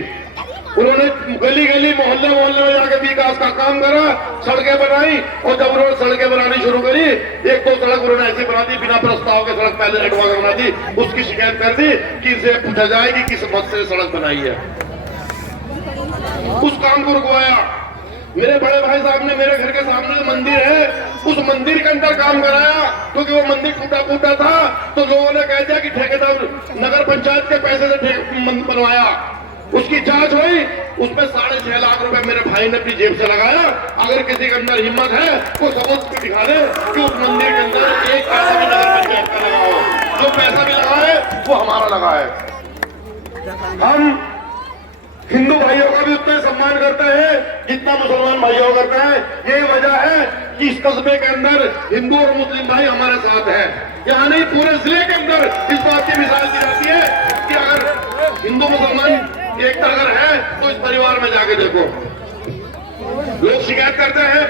उन्होंने गली गली मोहल्ले मोहल्ले में जाकर विकास का काम करा, सड़कें बनाई। और जब उन्होंने सड़कें बनानी शुरू करी, एक दो सड़क उन्होंने ऐसी बना दी बिना प्रस्ताव के, सड़क पहले हटवा कर बना दी। उसकी शिकायत कर दी कि इसे पूछा जाए कि किस मत से सड़क बनाई है। उस काम को रुकवाया। मेरे बड़े भाई साहब ने मेरे घर के सामने मंदिर है, उस मंदिर के अंदर काम कराया, क्योंकि वो मंदिर टूटा फूटा था। तो लोगों ने कह दिया कि ठेकेदार नगर पंचायत के पैसे से बनवाया। उसकी जांच हुई, उसमें 6.5 लाख रुपए मेरे भाई ने अपनी जेब से लगाया। अगर किसी के अंदर हिम्मत है तो सबूत भी दिखा दे कि उस मंदिर के अंदर एक पैसा भी नगर पंचायत का लगा हो। जो पैसा भी लगा है वो हमारा लगा है। हम हिंदू भाइयों का भी उतना सम्मान करते हैं जितना मुसलमान भाइयों का करते हैं। यही वजह है कि इस कस्बे के अंदर हिंदू और मुस्लिम भाई हमारे साथ हैं। यहाँ नहीं, पूरे जिले के अंदर इस बात की मिसाल दी जाती है कि अगर हिंदू मुसलमान एकता अगर है तो इस परिवार में जाके देखो। लोग शिकायत करते हैं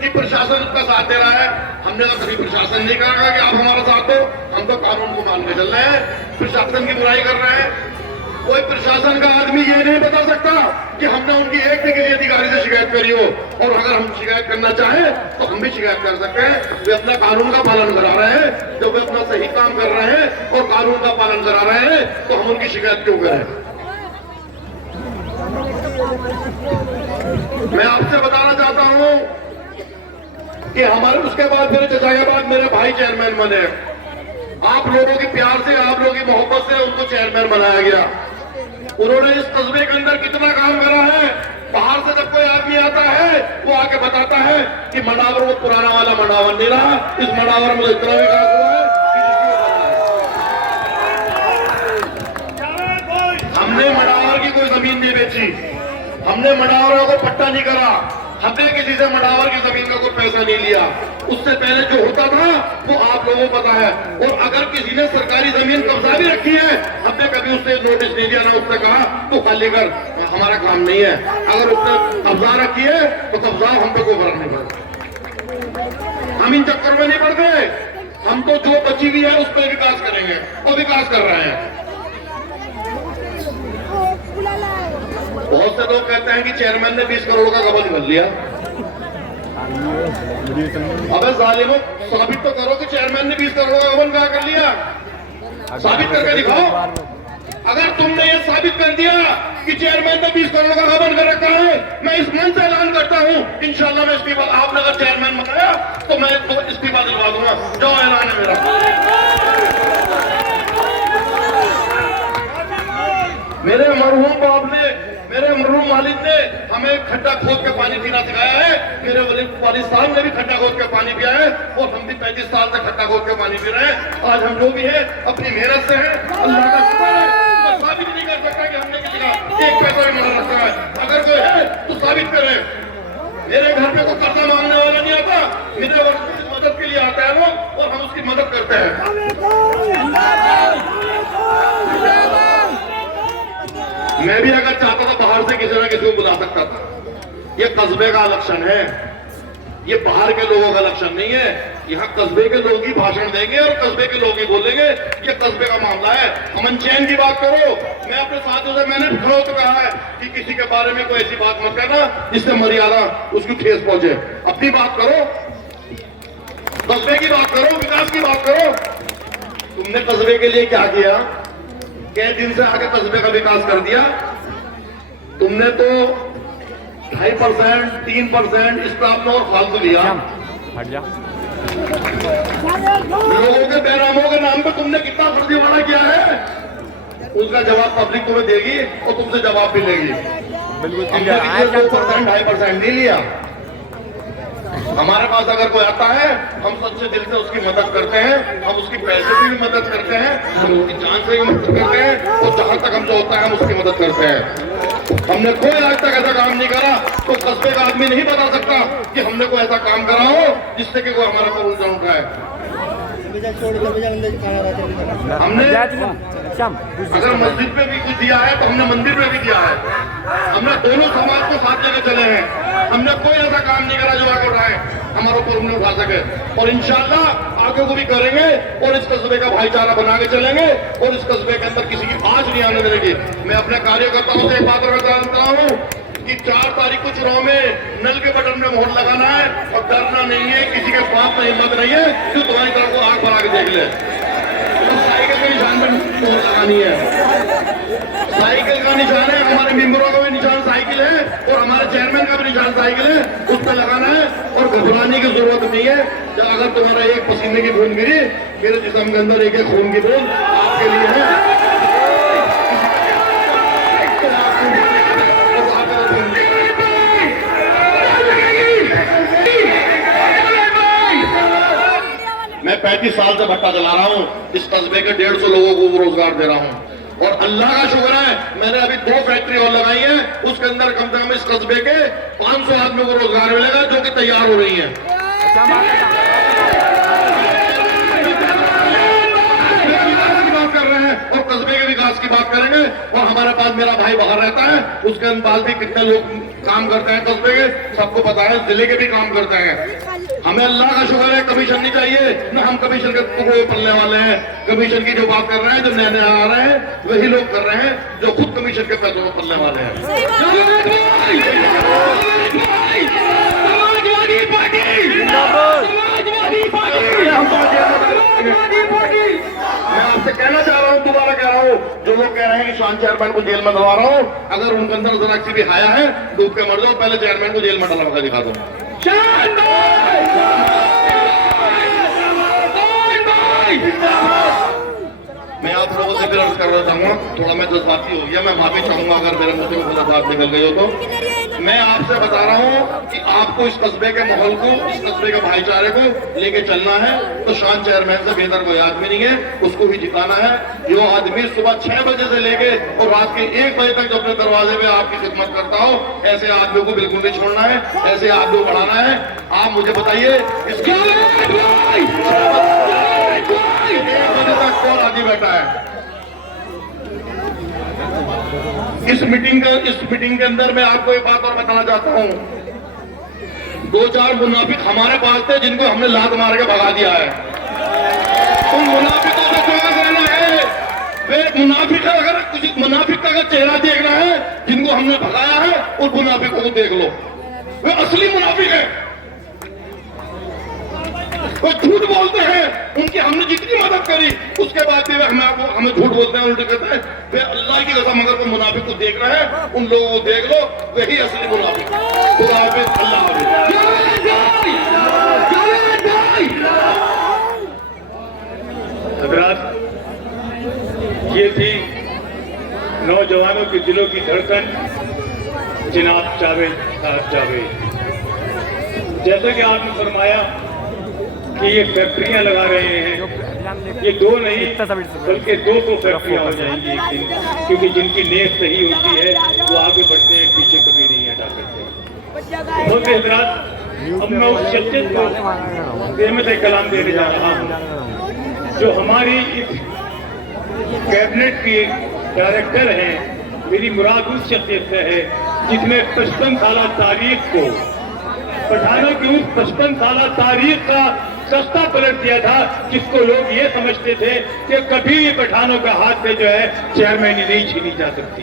कि प्रशासन उसका साथ दे रहा है। हमने तो कभी प्रशासन नहीं कहा कि आप हमारा साथ दो, हम तो कानून को मान के चल रहे हैं। प्रशासन की बुराई कर रहे हैं। कोई प्रशासन का आदमी ये नहीं बता सकता कि हमने उनकी एक भी किसी अधिकारी से शिकायत करी हो। और अगर हम शिकायत करना चाहें तो हम भी शिकायत कर सकते हैं। वे अपना कानून का पालन करा रहे हैं। जब वे अपना सही काम कर रहे हैं और कानून का पालन करा रहे हैं तो हम उनकी शिकायत क्यों करें? मैं आपसे बताना चाहता हूं कि हमारे उसके बाद मेरे चचा के बाद मेरे भाई चेयरमैन बने। आप लोगों के प्यार से, आप लोगों की मोहब्बत से उनको चेयरमैन बनाया गया। उन्होंने इस कस्बे के अंदर कितना काम करा है। बाहर से जब कोई आदमी आता है वो आके बताता है कि मंडावर वो पुराना वाला मंडावर नहीं रहा, इस मंडावर में इतना विकास हुआ है। हमने मंडावर की कोई जमीन नहीं बेची, हमने मंडावरों को पट्टा नहीं करा, हमने किसी से मडावर की जमीन का कोई पैसा नहीं लिया। उससे पहले जो होता था वो आप लोगों को पता है। और अगर किसी ने सरकारी जमीन कब्जा भी रखी है, हमने कभी उससे नोटिस नहीं दिया, ना उसने कहा तो खाली कर, हमारा काम नहीं है। अगर उसने कब्जा रखी है तो कब्जा हम पे कोई फर्क नहीं पड़ता। हम इन चक्कर में नहीं पड़ते। हम तो जो बची हुई है उस पर विकास करेंगे और विकास कर रहे हैं। बहुत से लोग कहते हैं कि चेयरमैन ने 20 करोड़ का गबन कर लिया। अबे जालिमों, साबित तो करो कि चेयरमैन ने 20 करोड़ का गबन कहाँ कर लिया। साबित करके दिखाओ। अगर तुमने ये साबित कर दिया कि चेयरमैन ने 20 करोड़ का गबन कर रखा है, मैं इस मंच से ऐलान करता हूँ इंशाल्लाह मैं इस्तीफा, आपने अगर चेयरमैन बनाया तो मैं तो इस्तीफा दिलवा दूंगा। जो ऐलान है मेरा। मेरे मरहूम बाप ने, मेरे मरहूम वालिद ने हमें खड्डा खोद के पानी पीना सिखाया है। मेरे वालिद साहब ने भी खड्डा खोद के पानी पिया है और हम भी 35 साल से खड्डा खोद के पानी पी रहे हैं। आज हम जो भी है अपनी मेहनत से है। अल्लाह का शुक्र है। मैं साबित नहीं कर सकता कि हमने किसी का एक पैसा भी मार रखा है। अगर कोई है तो साबित करे। मेरे घर पे कोई कर्जा मांगने वाला नहीं आता, मेरे मदद के लिए आता है लोग और हम उसकी मदद करते हैं। मैं भी अगर चाहता था बाहर से किसी ना किसी को बुला सकता था। ये कस्बे का इलेक्शन है, ये बाहर के लोगों का इलेक्शन नहीं है। यहाँ कस्बे के लोग ही भाषण देंगे और कस्बे के लोग ही बोलेंगे। ये कस्बे का मामला है। अमन चैन की बात करो। मैं अपने साथियों से मैंने खड़ा होकर कहा है कि किसी के बारे में कोई ऐसी बात मत करना जिससे मर्यादा उसकी ठेस पहुंचे। अपनी बात करो, कस्बे की बात करो, विकास की बात करो। तुमने कस्बे के लिए क्या किया? कई दिन से आगे कस्बे का विकास कर दिया तुमने तो 2.5%, 3% स्टाफ में और फालतू लिया। लोगों के बेनामों के नाम पे तुमने कितना फर्जीवाड़ा किया है, उसका जवाब पब्लिक तुम्हें देगी और तुमसे जवाब भी लेगी। बिल्कुल 2%, 2.5% नहीं लिया। हमारे पास अगर कोई आता है हम सच्चे दिल से उसकी मदद करते हैं। हम उसकी पैसे से भी मदद करते हैं, हम उसकी जान से भी मदद करते हैं और जहां तक हमसे होता है हम उसकी मदद करते हैं। हमने कोई आज तक ऐसा काम नहीं करा तो कस्बे का आदमी नहीं बता सकता कि हमने कोई ऐसा काम करा हो जिससे कि कोई हमारा पर उल्टा उठाए। हमने अगर मस्जिद पे भी कुछ दिया है तो हमने मंदिर पे भी दिया है। हमने दोनों समाज को साथ लेकर चले हैं। हमने कोई ऐसा काम नहीं करा जो आगे उठाए हमारे ऊपर उंगली उठा सके। और इंशाल्लाह आगे को भी करेंगे और इस कस्बे का भाईचारा बना के चलेंगे और इस कस्बे के अंदर किसी की आंच नहीं आने देंगे। मैं अपने कार्यकर्ताओं से एक बात बताता हूँ कि 4 तारीख को चुनाव में नल के बटन में मोहर लगाना है और डरना नहीं है। किसी के पास में हिम्मत नहीं है जो तुम्हारी तरफ को आंख भरा के देख ले। तो साइकिल के निशान पर मोहर लगानी है। साइकिल का निशान है, हमारे मेंबरों का भी निशान साइकिल है और हमारे चेयरमैन का भी निशान साइकिल है। उस पर लगाना है और घबराने की जरूरत नहीं है। अगर तुम्हारा एक पसीने की बूंद गिरी, मेरे जिस्म के अंदर एक खून की बूंद आपके लिए है। मैं 35 साल से भट्टा चला रहा हूँ। इस कस्बे के 150 लोगों को रोजगार दे रहा हूँ और अल्लाह का शुक्र है मैंने अभी 2 फैक्ट्री और लगाई है। उसके अंदर कम से कम इस कस्बे के 500 आदमियों को रोजगार मिलेगा जो कि तैयार हो रही है। कर रहे हैं और कस्बे के विकास की बात करेंगे। और हमारे पास मेरा भाई बाहर रहता है, उसके पास भी कितने लोग काम करते हैं कस्बे के, सबको पता है। जिले के भी काम करते हैं। हमें अल्लाह का शुक्र है कमीशन नहीं चाहिए, न हम कमीशन के टुकड़े पलने वाले हैं। कमीशन की जो बात कर रहे हैं, जो नए नए आ रहे हैं, वही लोग कर रहे हैं जो खुद कमीशन के पैसों में पलने वाले हैं। मैं आपसे कहना चाह रहा हूँ, दोबारा कह रहा हूँ, जो लोग कह रहे हैं कि शान चेयरमैन को जेल में डलवा रहा हूँ, अगर उनके अंदर जरा सी भी हाया है डूब के मर जाओ, पहले चेयरमैन को जेल में डलवा कर दिखा दो। मैं आप लोगों से भी अर्ज करना चाहूंगा, थोड़ा मैं जज्बाती हो गया, मैं माफी चाहूंगा अगर मेरे मुंह से गलत बात निकल गई हो तो। मैं आपसे बता रहा हूं कि आपको इस कस्बे के माहौल को, इस कस्बे के भाईचारे को लेके चलना है, तो शान चेयरमैन से बेहतर कोई आदमी नहीं है, उसको भी जिताना है। जो आदमी सुबह 6 बजे से लेके और रात के 1 बजे तक जो अपने दरवाजे पे आपकी खिदमत करता हो, ऐसे आदमियों को बिल्कुल नहीं छोड़ना है, ऐसे आदमियों को बढ़ाना है। आप मुझे बताइए इसके 1 बजे तक कौन आदमी बैठा है? इस मीटिंग के अंदर मैं आपको एक बात और बताना चाहता हूं। 2-4 मुनाफिक हमारे पास थे जिनको हमने लात मार के भगा दिया है। उन मुनाफिकों को क्या कहना है? वे मुनाफिक है, अगर किसी मुनाफिक का अगर चेहरा देखना है, जिनको हमने भगाया है उन मुनाफिकों को देख लो, वे असली मुनाफिक है। वो झूठ बोलते हैं, उनकी हमने जितनी मदद करी उसके बाद भी हमें झूठ बोलते हैं, उल्टे कहते हैं। वे अल्लाह की कसम अगर कोई मुनाफिक को देख रहे हैं, उन लोगों को देख लो, वही असली मुनाफिक। खुदा हाफिज़, अल्लाह हज़रात, ये थी नौजवानों के दिलों की धड़कन जनाब जावेद साहब जावेद। जैसा कि आपने फरमाया कि ये फैक्ट्रियां लगा रहे हैं, ये 2 नहीं बल्कि 200 फैक्ट्रियां हो जाएंगी एक दिन, क्योंकि जिनकी नीयत सही होती है वो आगे बढ़ते हैं, पीछे कभी नहीं हटा करते। बहुत हज़रात, अब मैं उस शख्सियत को रहमत कलाम देने जा रहा हूँ जो हमारी इस कैबिनेट की डायरेक्टर हैं। मेरी मुराद उस शख्सियत से है जिसने 55 साल तारीख को, पठानों की उस 55 साल तारीख का सस्ता पलट दिया था, जिसको लोग ये समझते थे कि कभी भी पठानों का हाथ से जो है चेयरमैनी नहीं छीनी जा सकती।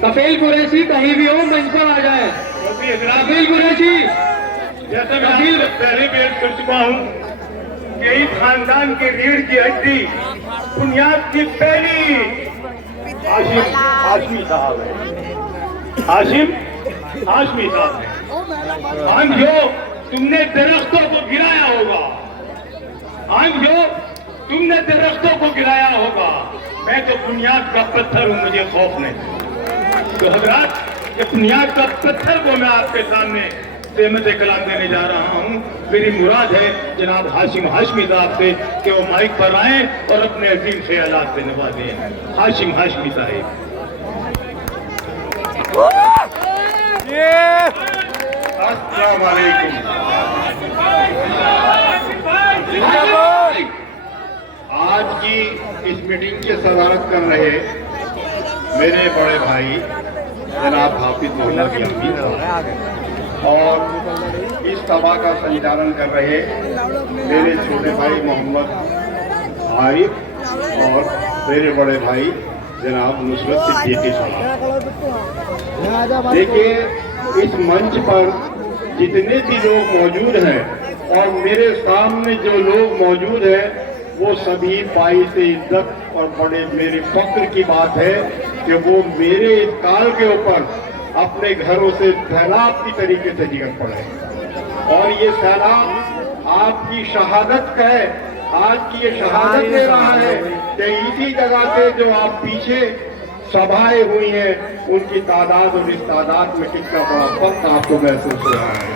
कफील कुरैशी कहीं भी हो मंच पर आ जाए। कफील कुरैशी, जैसा मैं पहले भी अर्ज कर चुका हूँ कि इस खानदान की रीढ़ की हड्डी, बुनियाद की पहली हाशमी साहब है। हाशमी साहब है। जो तुमने दरख्तों को गिराया होगा, जो तुमने दरख्तों को गिराया होगा, मैं तो बुनियाद का पत्थर हूं, मुझे खौफ नहीं। तो हज़रात, ये बुनियाद का पत्थर को मैं आपके सामने रहमत कलाम देने जा रहा हूं। मेरी मुराद है जनाब हाशिम हाशमी साहब से कि वो माइक पर आए और अपने अजीम से हालात से नवाजें। हाशिम हाशमी साहब। अस्सलाम वालेकुम। आज की इस मीटिंग की सदारत कर रहे मेरे बड़े भाई जनाब हाफिज मोहम्मद यामीन साहब और इस सभा का संचालन कर रहे मेरे छोटे भाई मोहम्मद आरिफ और मेरे बड़े भाई जनाब नुसरत सिद्दीकी साहब। देखिए, इस मंच पर जितने भी लोग मौजूद हैं और मेरे सामने जो लोग मौजूद हैं, वो सभी पाई से इज्जत और बड़े मेरे फख्र की बात है कि वो मेरे इस काल के ऊपर अपने घरों से सैलाब की तरीके से निकल पड़े। और ये सैलाब आपकी शहादत का है। आज की ये शहादत दे रहा है कि इसी जगह से जो आप पीछे सभाएं हुई हैं, उनकी तादाद और इस तादाद में कितना बड़ा फर्क आपको महसूस हो रहा है।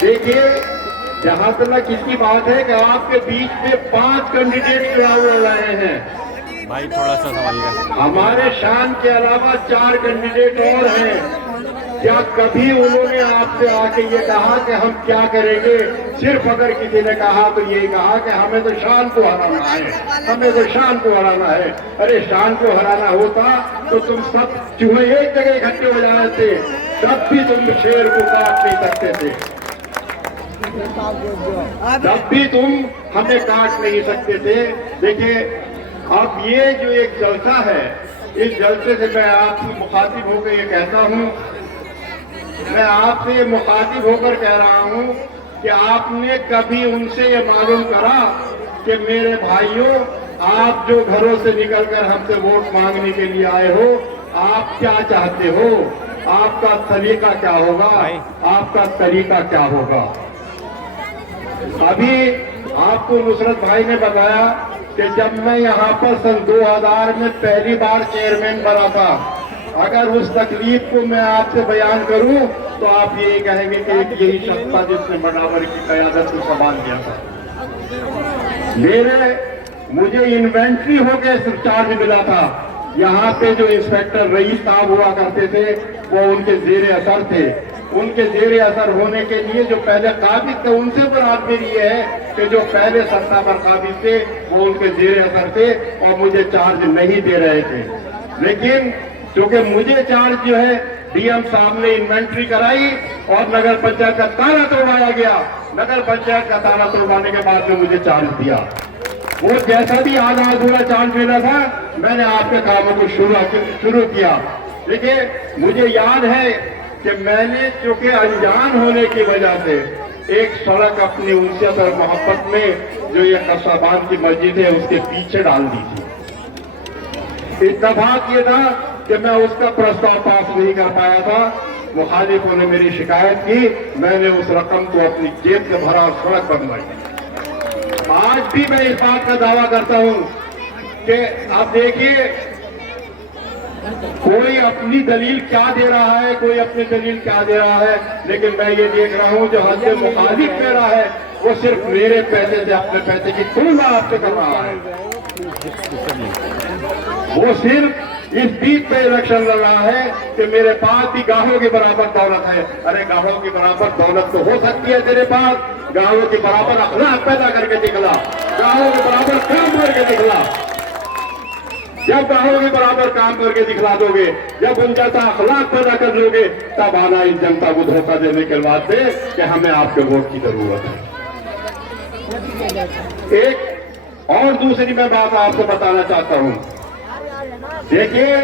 देखिए, जहां तक इसकी बात है कि आपके बीच में 5 कैंडिडेट चुनाव लड़ रहे हैं। भाई थोड़ा सा संभालिएगा। हमारे शान के अलावा 4 कैंडिडेट और हैं। क्या कभी उन्होंने आपसे आके ये कहा कि हम क्या करेंगे? सिर्फ अगर किसी ने कहा तो ये कहा कि हमें तो शान को हराना है, हमें तो शान को हराना है। अरे शान को हराना होता तो तुम सब चूहे एक जगह इकट्ठे हो जाए थे, तब भी तुम शेर को काट नहीं सकते थे, तब भी तुम हमें काट नहीं सकते थे। देखिए, अब ये जो एक जलसा है, इस जलसे से मैं आपसे मुखातिब होकर ये कहता हूँ, मैं आपसे मुखातिब होकर कह रहा हूँ कि आपने कभी उनसे ये मालूम करा कि मेरे भाइयों, आप जो घरों से निकलकर हमसे वोट मांगने के लिए आए हो, आप क्या चाहते हो? आपका तरीका क्या होगा? आपका तरीका क्या होगा? अभी आपको नुसरत भाई ने बताया कि जब मैं यहाँ पर सन 2000 में पहली बार चेयरमैन बना था, अगर उस तकलीफ को मैं आपसे बयान करूं तो आप ये कहेंगे कि यही शख्स था जिसने मडावर की क़यादत को संभाल लिया था। मुझे इन्वेंट्री हो के चार्ज मिला था। यहाँ पे जो इंस्पेक्टर रईस साहब हुआ करते थे वो उनके जेर असर थे। उनके जेर असर होने के लिए जो पहले काबिज थे उनसे बरात मेरी ये है कि जो पहले सत्ता पर काबिज थे वो उनके जेर असर थे और मुझे चार्ज नहीं दे रहे थे। लेकिन क्योंकि मुझे चार्ज जो है डीएम साहब ने इन्वेंट्री कराई और नगर पंचायत का ताला तोड़वाया गया। नगर पंचायत का ताला तोड़वाने के बाद में मुझे चार्ज दिया। वो जैसा भी आधा अधूरा चार्ज मिला था मैंने आपके कामों को शुरू किया। देखिए मुझे याद है कि मैंने चूंकि अनजान होने की वजह से एक सड़क अपनी उनसियत और मोहब्बत में जो ये कसाबान की मस्जिद है उसके पीछे डाल दी थी। इत्तफाक ये था कि मैं उसका प्रस्ताव पास नहीं कर पाया था। मुखालिफों ने मेरी शिकायत की, मैंने उस रकम को अपनी जेब से भरा और सड़क बनवाई। आज भी मैं इस बात का दावा करता हूं कि आप देखिए कोई अपनी दलील क्या दे रहा है, कोई अपनी दलील क्या दे रहा है, लेकिन मैं ये देख रहा हूं जो हद मुखालिफ दे रहा है वो सिर्फ मेरे पैसे से अपने पैसे की तुलना आपसे कर रहा है। वो सिर्फ इस बीच पे इलेक्शन लड़ रहा है कि मेरे पास भी गाहों के बराबर दौलत है। अरे गाहों की बराबर दौलत तो हो सकती है तेरे पास, गाहों के बराबर अखलाक पैदा करके दिखला, गाहों के बराबर काम करके दिखला। जब गाहों के बराबर काम करके दिखला दोगे, जब उन जैसा अखलाक पैदा कर लोगे, तब आना इस जनता को धोखा देने के वास्ते कि हमें आपके वोट की जरूरत है। एक और दूसरी मैं बात आपको बताना चाहता हूं। देखिए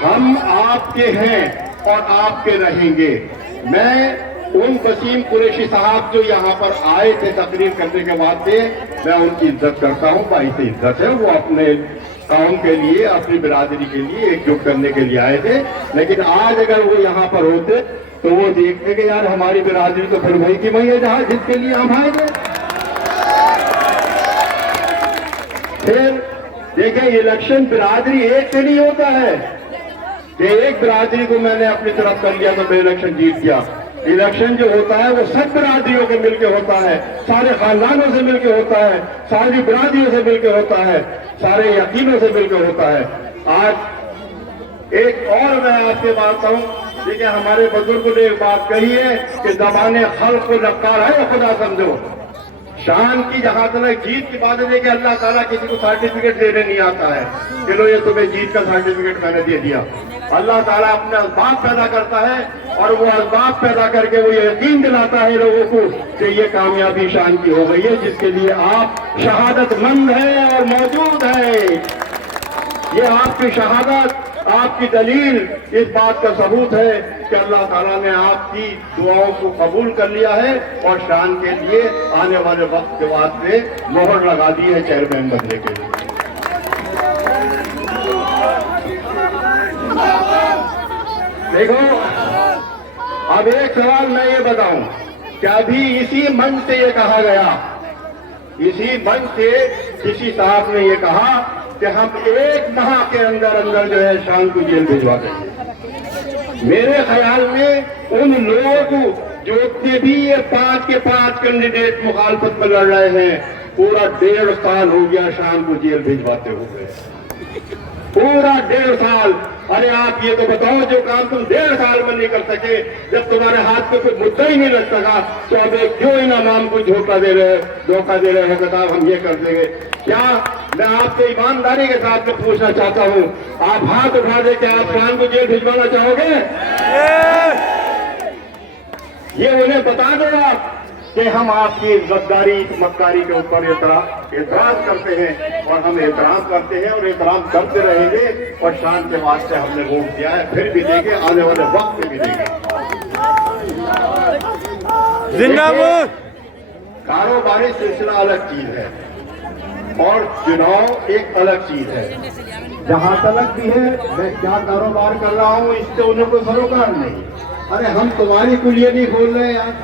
हम आपके हैं और आपके रहेंगे। मैं उन वसीम कुरैशी साहब जो यहाँ पर आए थे तकरीर करने के बाद से, मैं उनकी इज्जत करता हूँ, भाई से इज्जत है। वो अपने काम के लिए, अपनी बिरादरी के लिए एकजुट करने के लिए आए थे। लेकिन आज अगर वो यहाँ पर होते तो वो देखते कि यार हमारी बिरादरी तो फिर वही की वही है जहाँ जिसके लिए हम आए थे। फिर देखिए इलेक्शन बिरादरी एक से नहीं होता है कि एक बिरादरी को मैंने अपनी तरफ कर लिया तो मैं इलेक्शन जीत गया। इलेक्शन जो होता है वो सब बिरादरियों के मिलकर होता है, सारे खानदानों से मिलकर होता है, सारी बिरादरियों से मिलकर होता है, सारे यकीनों से मिलकर होता है। आज एक और मैं आपसे मानता हूँ, देखिए हमारे बुजुर्गों ने एक बात कही है कि ज़बाने खल्क़ को नक्कार है वो खुदा समझो। शान की जहां तक जीत की बात है कि अल्लाह ताला किसी को सर्टिफिकेट देने नहीं आता है, चलो ये तुम्हें जीत का सर्टिफिकेट मैंने दे दिया। अल्लाह ताला अपने असबाब पैदा करता है और वो असबाब पैदा करके वो यकीन दिलाता है लोगों को कि ये कामयाबी शान की हो गई है, जिसके लिए आप शहादतमंद हैं और मौजूद है। ये आपकी शहादत, आपकी दलील इस बात का सबूत है कि अल्लाह ताला ने आपकी दुआओं को कबूल कर लिया है और शान के लिए आने वाले वक्त के वास्ते मोहर लगा दी है चेयरमैन बनने के लिए। देखो अब एक सवाल मैं ये बताऊं कि अभी इसी मंच से ये कहा गया, इसी मंच से किसी साहब ने ये कहा कि हम 1 माह के अंदर अंदर जो है शान को जेल भिजवा देंगे। मेरे ख्याल में उन लोगों को जो कि भी ये 5 के 5 कैंडिडेट मुखालफत में लड़ रहे हैं, पूरा 1.5 साल हो गया शान को जेल भिजवाते हुए, पूरा 1.5 साल। अरे आप ये तो बताओ जो काम तुम 1.5 साल में नहीं कर सके, जब तुम्हारे हाथ में कोई मुद्दा ही नहीं लग सका, तो अब क्यों इन अवाम को धोखा दे रहे हो कि साहब हम ये कर देंगे। क्या मैं आपसे ईमानदारी के साथ में पूछना चाहता हूँ, आप हाथ उठा दे कि आप शान को जेल भिजवाना चाहोगे? ये उन्हें बता दो आप कि हम आपकी गद्दारी मक्कारी के ऊपर एतराज करते हैं और हम एतराज करते हैं और एतराज करते रहेंगे और शान के वास्ते हमने वोट दिया है, फिर भी देंगे, आने वाले वक्त में भी देंगे। जिंदाबाद। कारोबारी सिलसिला अलग चीज है और चुनाव एक अलग चीज है। जहां तलक भी है मैं क्या कारोबार कर रहा हूं इससे उन्हें कोई सरोकार नहीं। अरे हम तुम्हारी कुलिया नहीं खोल रहे यार,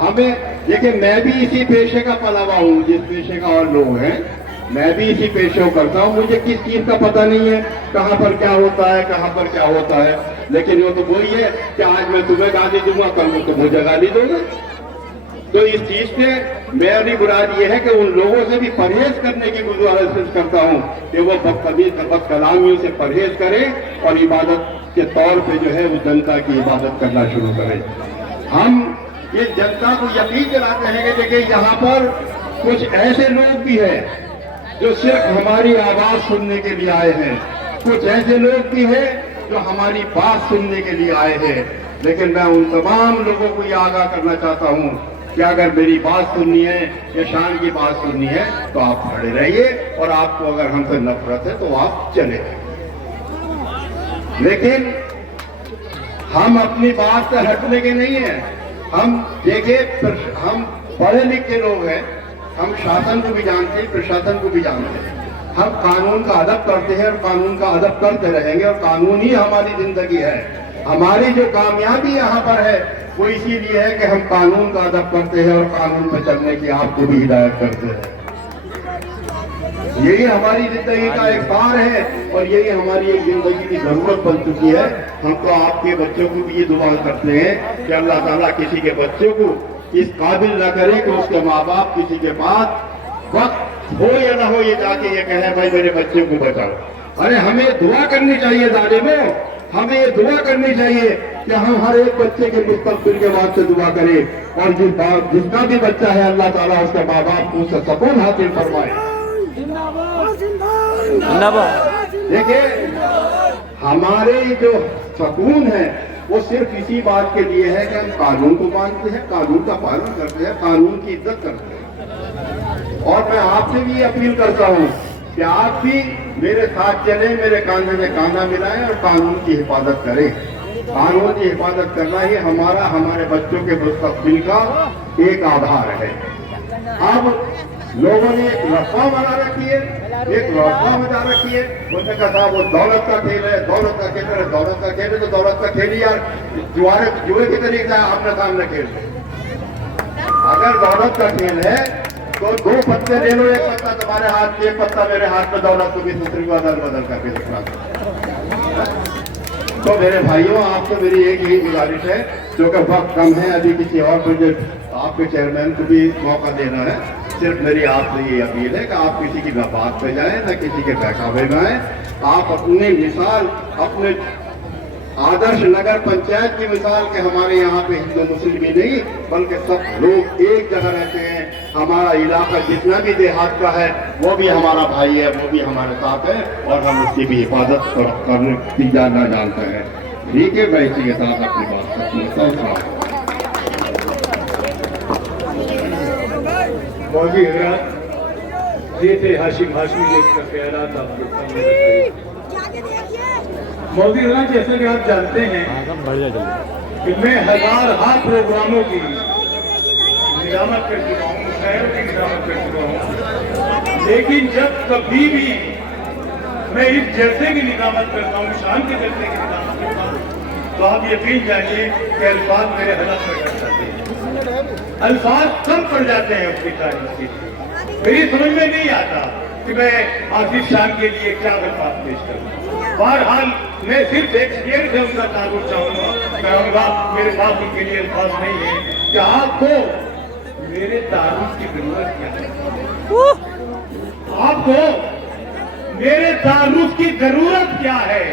हमें देखिए मैं भी इसी पेशे का पलावा हूँ जिस पेशे का और लोग हैं, मैं भी इसी पेशे को करता हूँ, मुझे किस चीज का पता नहीं है, कहाँ पर क्या होता है, कहाँ पर क्या होता है। लेकिन वो तो वही है कि आज मैं तुम्हें गाली दूंगा, कल मैं तो मुझे गाली दूंगा। तो इस चीज से मेरी मुराद ये है कि उन लोगों से भी परहेज करने की गुजारिश करता हूँ कि वो बदकलामियों से परहेज करें और इबादत के तौर पे जो है वो जनता की इबादत करना शुरू करें। हम ये जनता को यकीन दिलाते हैं कि देखिए यहाँ पर कुछ ऐसे लोग भी हैं जो सिर्फ हमारी आवाज सुनने के लिए आए हैं, कुछ ऐसे लोग भी हैं जो हमारी बात सुनने के लिए आए हैं। लेकिन मैं उन तमाम लोगों को ये आगाह करना चाहता हूँ कि अगर मेरी बात सुननी है या शान की बात सुननी है तो आप खड़े रहिए, और आपको अगर हमसे नफरत है तो आप चले जाइए। लेकिन हम अपनी बात से हटने के नहीं है। हम देखिए, हम पढ़े लिखे लोग हैं, हम शासन को भी जानते हैं, प्रशासन को भी जानते हैं। हम कानून का अदब करते हैं और कानून का अदब करते रहेंगे, और कानून ही हमारी जिंदगी है। हमारी जो कामयाबी यहाँ पर है वो इसीलिए है कि हम कानून का अदब करते हैं और कानून पर चलने की आपको भी हिदायत करते हैं। यही हमारी जिंदगी का एक सार है और यही हमारी एक जिंदगी की जरूरत बन चुकी है। हम तो आपके बच्चों को भी ये दुआ करते हैं कि अल्लाह ताला किसी के बच्चों को इस काबिल न करे कि उसके माँ बाप किसी के पास वक्त हो या ना हो ये जाके ये कहे भाई मेरे बच्चे को बचाओ। अरे हमें दुआ करनी चाहिए जालिमों, हमें ये दुआ करनी चाहिए कि हम हर एक बच्चे के मुस्तकबिल के वास्ते दुआ करें, और जिसका भी बच्चा है अल्लाह ताला उसके माँ बाप को उससे सुकून हासिल फरमाए। देखिए, हमारे जो सुकून है वो सिर्फ इसी बात के लिए है कि हम कानून को मानते हैं, कानून का पालन करते हैं, कानून की इज्जत करते हैं। और मैं आपसे भी अपील करता हूँ कि आप भी मेरे साथ चले, मेरे कांधे में कांधा मिलाएं और कानून की हिफाजत करें। कानून की हिफाजत करना ही हमारा, हमारे बच्चों के मुस्तकबिल का एक आधार है। अब लोगों ने एक रस्सा बना रखी है, एक रस्सा बना रखी है। उन्होंने कहा वो दौलत का खेल है, दौलत का खेल है, दौलत का खेल है, तो दौलत का खेल यार जुए की तरीके से आमने सामने खेल। अगर दौलत का खेल है तो दो पत्ते ले लो, एक पत्ता तुम्हारे हाथ में, एक पत्ता मेरे हाथ में, दौलत को भी दूसरी को अदल बदल करके दिखा। तो मेरे भाइयों, आपसे मेरी एक ही गुजारिश है, क्योंकि वक्त कम है, अभी किसी और प्रोजेक्ट आपके चेयरमैन को भी मौका देना है। सिर्फ मेरी आपसे ये अपील है कि आप किसी की न बात पे जाए, न किसी के बहकावे में आए। आप अपनी मिसाल, अपने आदर्श नगर पंचायत की मिसाल के हमारे यहाँ पे हिंदू मुस्लिम ही नहीं बल्कि सब लोग एक जगह रहते हैं। हमारा इलाका जितना भी देहात का है वो भी हमारा भाई है, वो भी हमारे साथ है, और हम उसकी भी हिफाजत करने की जानना जानते हैं। ठीक है, मैं इसी के साथ अपनी बात करता हूँ। मौजी ये थे हाशिम हाशमी जी का ख्यालात आपके सामने। मौजी जैसे कि आप जानते हैं कि मैं हजार प्रोग्रामों की निजामत कर चुका हूँ, शहरों की निजामत कर चुका हूँ, लेकिन जब कभी भी मैं इस जलसे की निजामत करता हूँ, शान के जलसे की निजामत करता हूँ, तो आप यकीन जानिए कि अल्फाज मेरे हलक में कर जाते हैं, अल्फाज कम पड़ जाते हैं उसकी तारीफ की। मेरी समझ में नहीं आता कि मैं आसिफ शान के लिए क्या अल्फाज पेश करूँ। बहरहाल मैं सिर्फ एक शेर से उनका तारुफ चाहूंगा, मेरे पास उनके लिए अल्फाज नहीं है कि आपको मेरे तारुफ की जरूरत क्या है, आपको मेरे तारुफ की जरूरत क्या है।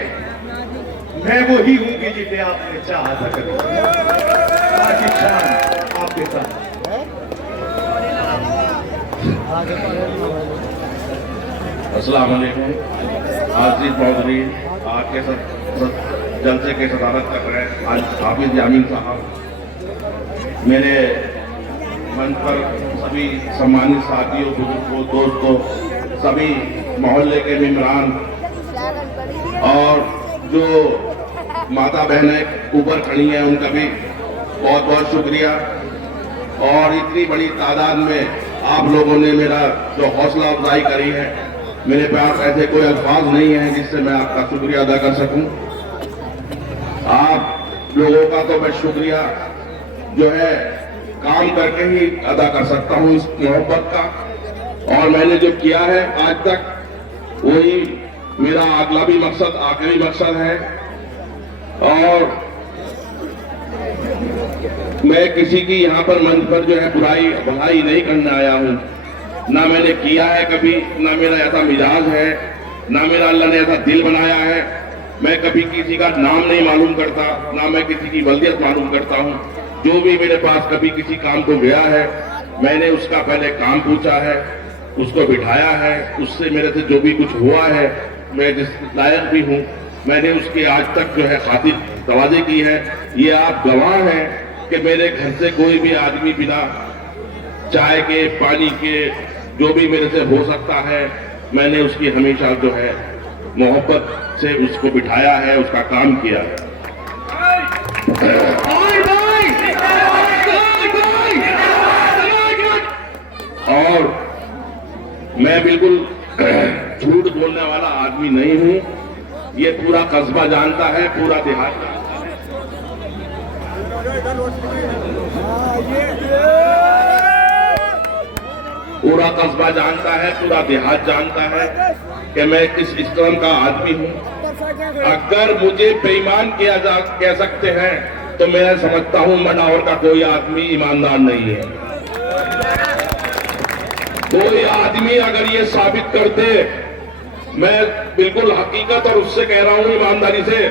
मैं वही हूं कि जिसे आपने चाहा था कभी। आसिफ शान आपके साथ। अस्सलाम वालेकुम। आसिफ चौधरी आपके जलसे के सदारत कर रहे हैं आज हाफिज यामीन साहब। मेरे मंच पर सभी सम्मानित साथियों, बुजुर्गों, दोस्तों, सभी मोहल्ले के मेंबरान और जो माता बहनें ऊपर खड़ी हैं उनका भी बहुत बहुत शुक्रिया। और इतनी बड़ी तादाद में आप लोगों ने मेरा जो हौसला अफजाई करी है, मेरे पास ऐसे कोई अल्फाज नहीं है जिससे मैं आपका शुक्रिया अदा कर सकूं। आप लोगों का तो मैं शुक्रिया जो है काम करके ही अदा कर सकता हूं, इस मोहब्बत का। और मैंने जो किया है आज तक, वही मेरा अगला भी मकसद, आखिरी मकसद है। और मैं किसी की यहाँ पर मंच पर जो है बुराई भलाई नहीं करने आया हूँ। ना मैंने किया है कभी, ना मेरा ऐसा मिजाज है, ना मेरा अल्लाह ने ऐसा दिल बनाया है। मैं कभी किसी का नाम नहीं मालूम करता, ना मैं किसी की वल्दियत मालूम करता हूँ। जो भी मेरे पास कभी किसी काम को गया है, मैंने उसका पहले काम पूछा है, उसको बिठाया है, उससे मेरे से जो भी कुछ हुआ है, मैं जिस लायक भी हूँ, मैंने उसके आज तक जो है खातिर तवाज़े की है। ये आप गवाह हैं कि मेरे घर से कोई भी आदमी बिना चाय के, पानी के, जो भी मेरे से हो सकता है, मैंने उसकी हमेशा जो है मोहब्बत से उसको बिठाया है, उसका काम किया है। और मैं बिल्कुल झूठ बोलने वाला आदमी नहीं हूं, ये पूरा कस्बा जानता है, पूरा देहात जानता है। पूरा कस्बा जानता है, पूरा देहात जानता है कि मैं किस इस्लाम का आदमी हूं। अगर मुझे बेईमान कह सकते हैं तो मैं समझता हूं मनावर का कोई आदमी ईमानदार नहीं है। कोई आदमी अगर ये साबित कर दे, मैं बिल्कुल हकीकत और उससे कह रहा हूं ईमानदारी से,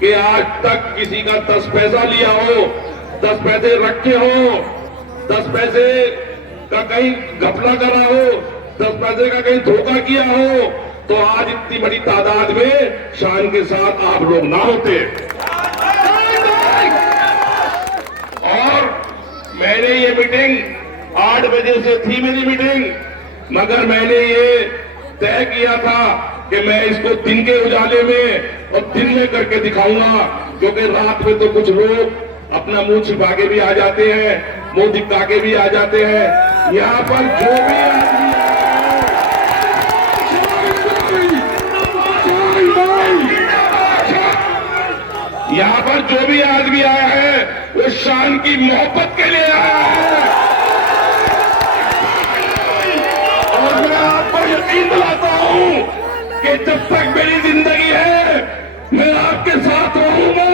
कि आज तक किसी का 10 पैसा लिया हो, 10 पैसे रखे हो, 10 पैसे का कहीं घपला करा हो, 10 पैसे का कहीं धोखा किया हो, तो आज इतनी बड़ी तादाद में शान के साथ आप लोग ना होते। और मैंने ये मीटिंग 8 बजे से थी मेरी मीटिंग, मगर मैंने ये तय किया था कि मैं इसको दिन के उजाले में और दिन में करके दिखाऊंगा, क्योंकि रात में तो कुछ लोग अपना मुंह छिपा के भी आ जाते हैं, मुंह दिखा के भी आ जाते हैं। यहाँ पर जो भी आदमी यहाँ पर जो भी आदमी आया है वो शान की मोहब्बत के लिए आया है। और मैं आपको यकीन दिलाता हूं कि जब तक मेरी जिंदगी है मैं आपके साथ रहूंगा।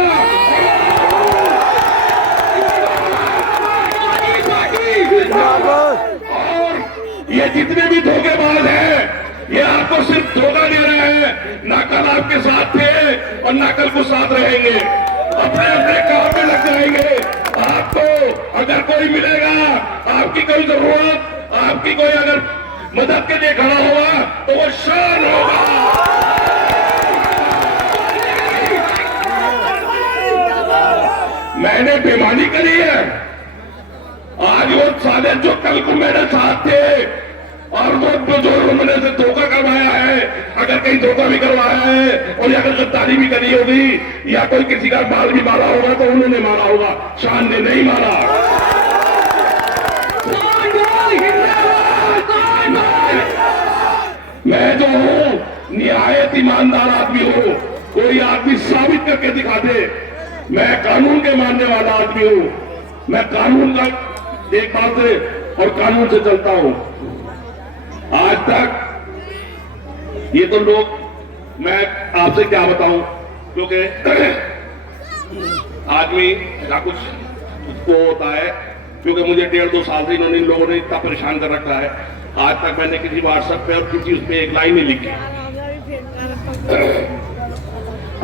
और ये जितने भी धोखेबाज हैं, ये आपको सिर्फ धोखा दे रहे हैं। ना कल आपके साथ थे और ना कल को साथ रहेंगे, अपने अपने काम में लग जाएंगे। आपको अगर कोई मिलेगा, आपकी कोई जरूरत, आपकी कोई अगर मदद के लिए खड़ा होगा तो वो शान होगा। मैंने बेईमानी करी है, आज वो साले जो कल को मेरे साथ थे और वो जो उन्होंने से धोखा करवाया है, अगर कहीं धोखा भी करवाया है और अगर गद्दारी भी करी होगी या कोई किसी का बाल भी मारा होगा तो उन्होंने मारा होगा, शान ने नहीं मारा। मैं जो हूं निहायत ईमानदार आदमी हूं। कोई आदमी साबित करके दिखा दे, मैं कानून के मानने वाला आदमी हूं। मैं कानून का देखभाल से और कानून से चलता हूं। आज तक ये तो लोग, मैं आपसे क्या बताऊं, क्योंकि आदमी का कुछ को होता है, क्योंकि मुझे 1.5-2 साल से इन लोगों ने इतना परेशान कर रखा है। आज तक मैंने किसी व्हाट्सएप पे और किसी उस पे एक लाइन नहीं लिखी।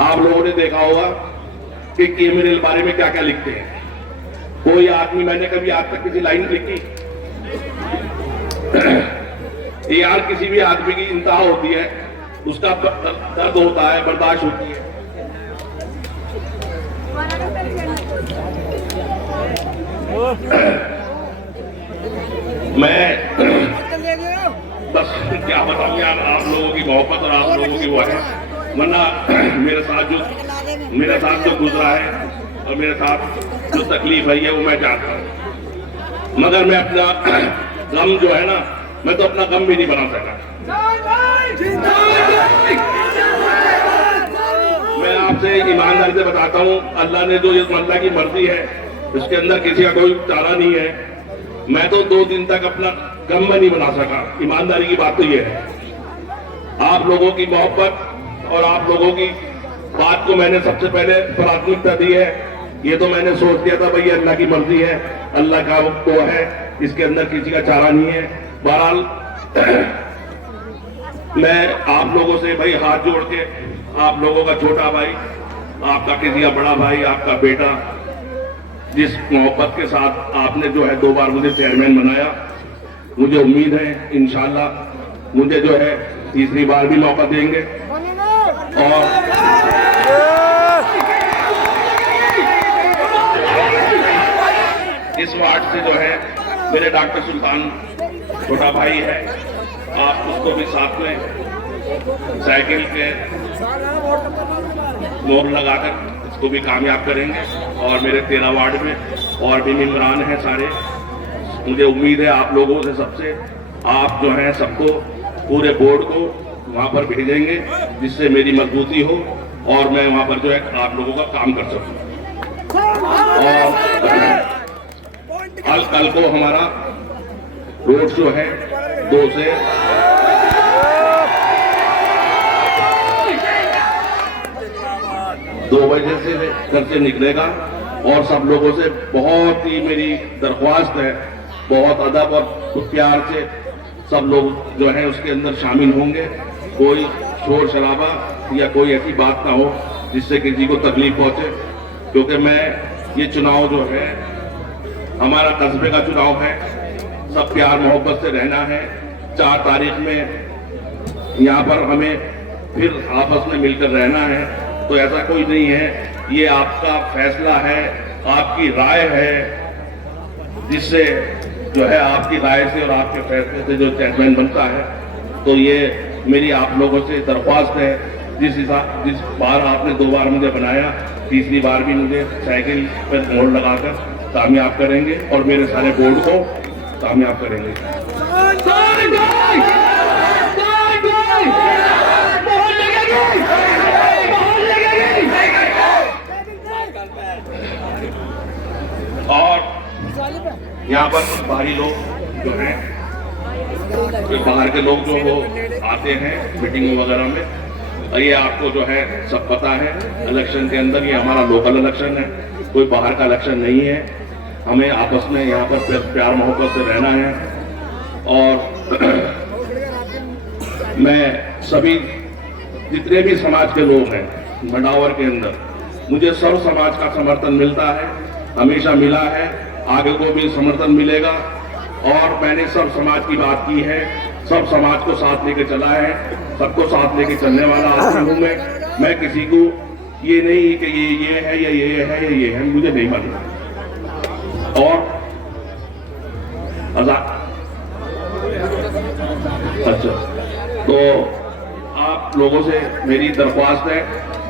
आप लोगों ने देखा होगा कि मेरे बारे में क्या क्या लिखते हैं। कोई आदमी, मैंने कभी आज तक किसी लाइन नहीं लिखी। यार किसी भी आदमी की इंतहा होती है, उसका दर्द होता है, बर्दाश्त होती है। मैं बस क्या बताऊं यार, आप लोगों की मोहब्बत और आप लोगों की वो है, वरना मेरे साथ जो गुजरा है और मेरे साथ जो तकलीफ है वो मैं जानता हूं। मगर मैं अपना गम जो है ना, मैं तो अपना गम भी नहीं बना सका। मैं आपसे ईमानदारी से बताता हूं, अल्लाह ने जो ये अल्लाह की मर्जी है, इसके अंदर किसी का कोई चारा नहीं है। मैं तो 2 दिन तक अपना गम में नहीं बना सका। ईमानदारी की बात तो ये है, आप लोगों की मोहब्बत और आप लोगों की बात को मैंने सबसे पहले प्राथमिकता दी है। ये तो मैंने सोच दिया था भाई अल्लाह की मर्जी है, अल्लाह का वो है, इसके अंदर किसी का चारा नहीं है। बहरहाल मैं आप लोगों से भाई हाथ जोड़ के, आप लोगों का छोटा भाई, आपका किसी का बड़ा भाई, आपका बेटा, जिस मोहब्बत के साथ आपने जो है 2 बार मुझे चेयरमैन बनाया, मुझे उम्मीद है इंशाल्लाह मुझे जो है तीसरी बार भी मौका देंगे। और इस वार्ड से जो है मेरे डॉक्टर सुल्तान छोटा भाई है, आप उसको भी साथ में साइकिल के मोड़ लगाकर उसको भी कामयाब करेंगे। और मेरे 13 वार्ड में और भी मेंबरान हैं सारे, मुझे उम्मीद है आप लोगों से सबसे, आप जो हैं सबको पूरे बोर्ड को वहां पर भेजेंगे जिससे मेरी मजबूती हो और मैं वहां पर जो है आप लोगों का काम कर सकूं। और कल को हमारा रोड शो है 2 से 2 बजे से घर से निकलेगा। और सब लोगों से बहुत ही मेरी दरख्वास्त है, बहुत अदब और प्यार से सब लोग जो है उसके अंदर शामिल होंगे। कोई शोर शराबा या कोई ऐसी बात ना हो जिससे किसी को तकलीफ पहुंचे, क्योंकि मैं ये चुनाव जो है हमारा कस्बे का चुनाव है, सब प्यार मोहब्बत से रहना है। 4 तारीख में यहाँ पर हमें फिर आपस में मिलकर रहना है। तो ऐसा कोई नहीं है, ये आपका फैसला है, आपकी राय है, जिससे जो है आपकी राय से और आपके फैसले से जो चेयरमैन बनता है। तो ये मेरी आप लोगों से दरख्वास्त है, जिस बार आपने 2 बार मुझे बनाया, तीसरी बार भी मुझे साइकिल पर मोड़ लगाकर कामयाब करेंगे और मेरे सारे बोर्ड को कामयाब करेंगे। और यहाँ पर कुछ बाहरी लोग जो हैं, बाहर के लोग जो वो आते हैं मीटिंग वगैरह में, ये आपको जो है सब पता है। इलेक्शन के अंदर ये हमारा लोकल इलेक्शन है, कोई बाहर का इलेक्शन नहीं है। हमें आपस में यहाँ पर प्यार मोहब्बत से रहना है। और मैं सभी जितने भी समाज के लोग हैं मंडावर के अंदर, मुझे सब समाज का समर्थन मिलता है, हमेशा मिला है, आगे को भी समर्थन मिलेगा। और मैंने सब समाज की बात की है, सब समाज को साथ लेके चला है, सबको साथ लेके चलने वाला आदमी हूँ मैं किसी को ये नहीं कि ये है या ये है या ये है, मुझे नहीं मानना। और अच्छा, तो आप लोगों से मेरी दरख्वास्त है,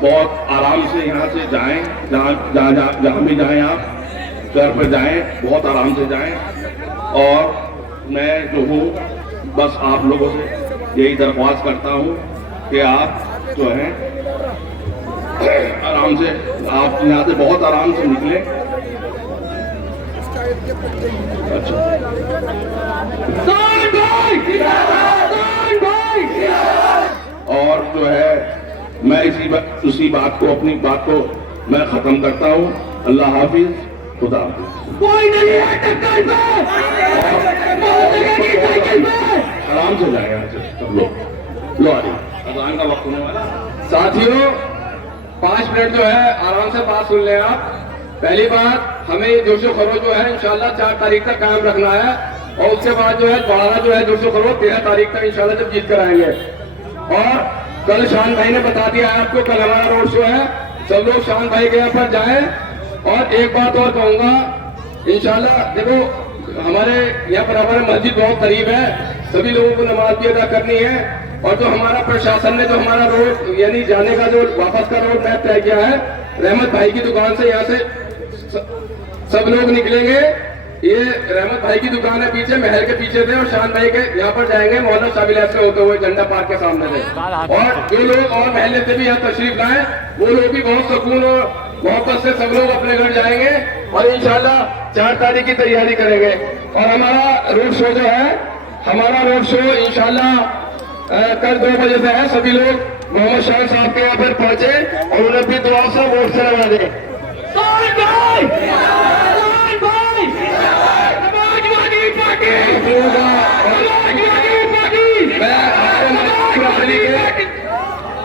बहुत आराम से यहाँ से जाएं, जहाँ भी जाएं, आप घर पर जाएं, बहुत आराम से जाएं। और मैं जो हूँ बस आप लोगों से यही दरख्वास्त करता हूँ कि आप जो है आराम से, आप यहाँ से बहुत आराम से निकले। अच्छा, और जो है मैं उसी बात को, अपनी बात को मैं खत्म करता हूँ। अल्लाह हाफिज, खुदा हाफिज। कोई नहीं है टक्कर पे, आराम से जाए यहाँ से सब लोग। लो अज़ान का वक्त होने वाला। साथियों 5 मिनट जो है आराम से बात सुन लें आप। पहली बात, हमें जोशो खरोश जो है इंशाल्लाह 4 तारीख तक कायम रखना है, और उसके बाद जो है दोबारा जो है जोशो खरोश 13 तारीख तक इंशाल्लाह जब जीत कर आएंगे। और कल शान भाई ने बता दिया है आपको, कल हमारा रोड शो है, सब लोग शान भाई के यहाँ पर जाएं। और एक बात और कहूँगा, इंशाल्लाह देखो हमारे यहाँ पर हमारा मस्जिद बहुत करीब है, सभी लोगों को नमाज भी अदा करनी है। और जो हमारा प्रशासन ने जो हमारा रोड यानी जाने का जो वापस का रोड मैप तय किया है, रहमत भाई की दुकान से यहाँ से सब लोग निकलेंगे। ये रहमत भाई की दुकान है पीछे, महल के पीछे से, और शान भाई के यहाँ पर जाएंगे मोहल्ला शाबिल से होते हुए झंडा पार्क के सामने से। और जो लोग और महल्ले से भी यहाँ तशरीफ लाए, वो लोग भी बहुत सुकून और मोहब्बत से सब लोग अपने घर जाएंगे और इंशाल्लाह 4 तारीख की तैयारी करेंगे। और हमारा रोड शो जो है हमारा रोड शो इंशाल्लाह कल 2 बजे से है। सभी लोग मोहम्मद शाह साहब के यहाँ पर पहुंचे और उन्हें भी दुआ से वोट से लगा दें।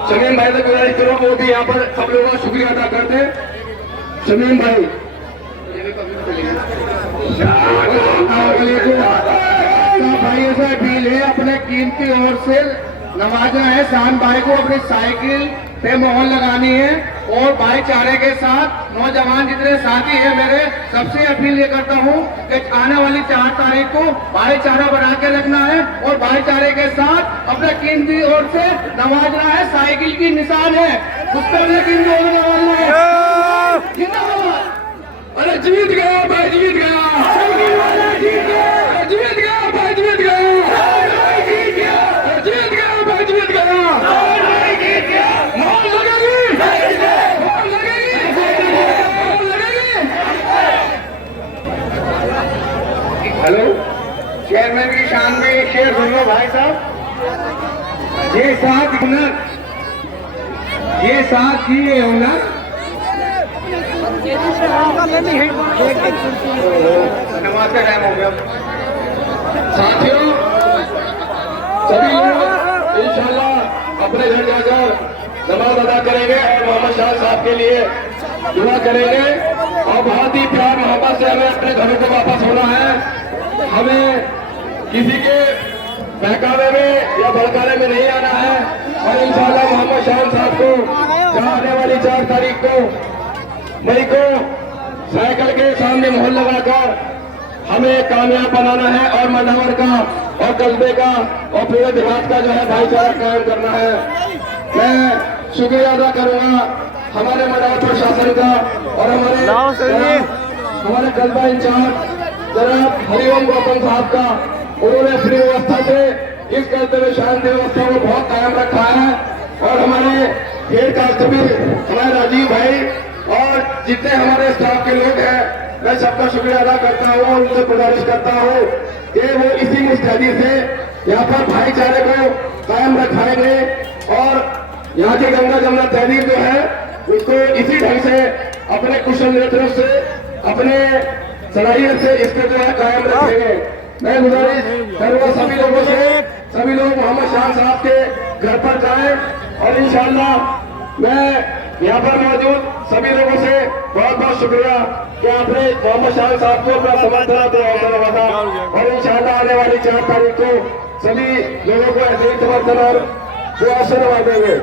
शमीम भाई से गुजारिश करो वो भी यहाँ पर सब लोगों का शुक्रिया अदा करते हैं। शमीम भाई भाइयों से अपील है अपने कीमती ओर से नवाजना है। शान भाई को अपनी साइकिल पे मोहर लगानी है और भाईचारे के साथ नौजवान जितने साथी हैं मेरे सबसे अपील ये करता हूँ कि आने वाली 4 तारीख को भाईचारा बना के रखना है और भाईचारे के साथ अपने कीमती ओर से नवाजना है। साइकिल की निशान है उस पर अपने कीमती ओर नवाजना है। जिंदाबाद। अरे जीत गया भाई, जीत गया, जीत गया, जीत गया भाई, जीत गया, जीत गया, जीत गया भाई, जीत गया, जीत गया। मोहर लगेगी, मोहर लगेगी, मोहर लगेगी। हेलो चेयरमैन की शान में शेर सुनो भाई साहब। ये साथ हुनर, ये साथ ही ये हुनर नमाज का टाइम हो गया। साथियों सभी लोग इंशाल्लाह अपने घर जाकर नमाज अदा करेंगे और मोहम्मद शाह साहब के लिए दुआ करेंगे और बहुत ही प्यार मोहब्बत से हमें अपने घरों को वापस होना है। हमें किसी के बहकावे में या भड़काने में नहीं आना है और इंशाल्लाह मोहम्मद शाह साहब को आने वाली 4 तारीख को मई को साइकिल के सामने मोहर लगाकर हमें कामयाब बनाना है और मंडावर का और कस्बे का और पूरे देहात का जो है भाईचारा कायम करना है। मैं शुक्रिया अदा करूंगा हमारे मंडावर प्रशासन का और हमारे कस्बा इंचार्ज जनाब हरिओम गौतम साहब का। उन्होंने अपनी व्यवस्था से इस कस्बे में शांति व्यवस्था को बहुत कायम रखा है और हमारे हेड कांस्टेबल हमारे राजीव भाई और जितने हमारे स्टाफ के लोग हैं मैं सबका शुक्रिया अदा करता हूँ और उनसे गुजारिश करता हूँ कि वो इसी मुस्तैदी से यहाँ पर भाईचारे को कायम रखाएंगे और यहाँ की गंगा जमुना तहरीर जो है उसको इसी ढंग से अपने कुशल नेतृत्व से अपने सलाहियत से इसको जो है कायम रखेंगे। मैं गुजारिश करूँगा सभी लोगों से, सभी लोग मोहम्मद शाह साहब के घर पर जाएं और इंशाअल्लाह मैं यहाँ पर मौजूद सभी लोगों से बहुत बहुत शुक्रिया कि आपने मोहम्मद शाह साहब को अपना समर्थन दिया और इंशाअल्लाह आने वाली 4 तारीख को सभी लोगों को ऐसे ही समर्थन और दुआ से नवाजेंगे।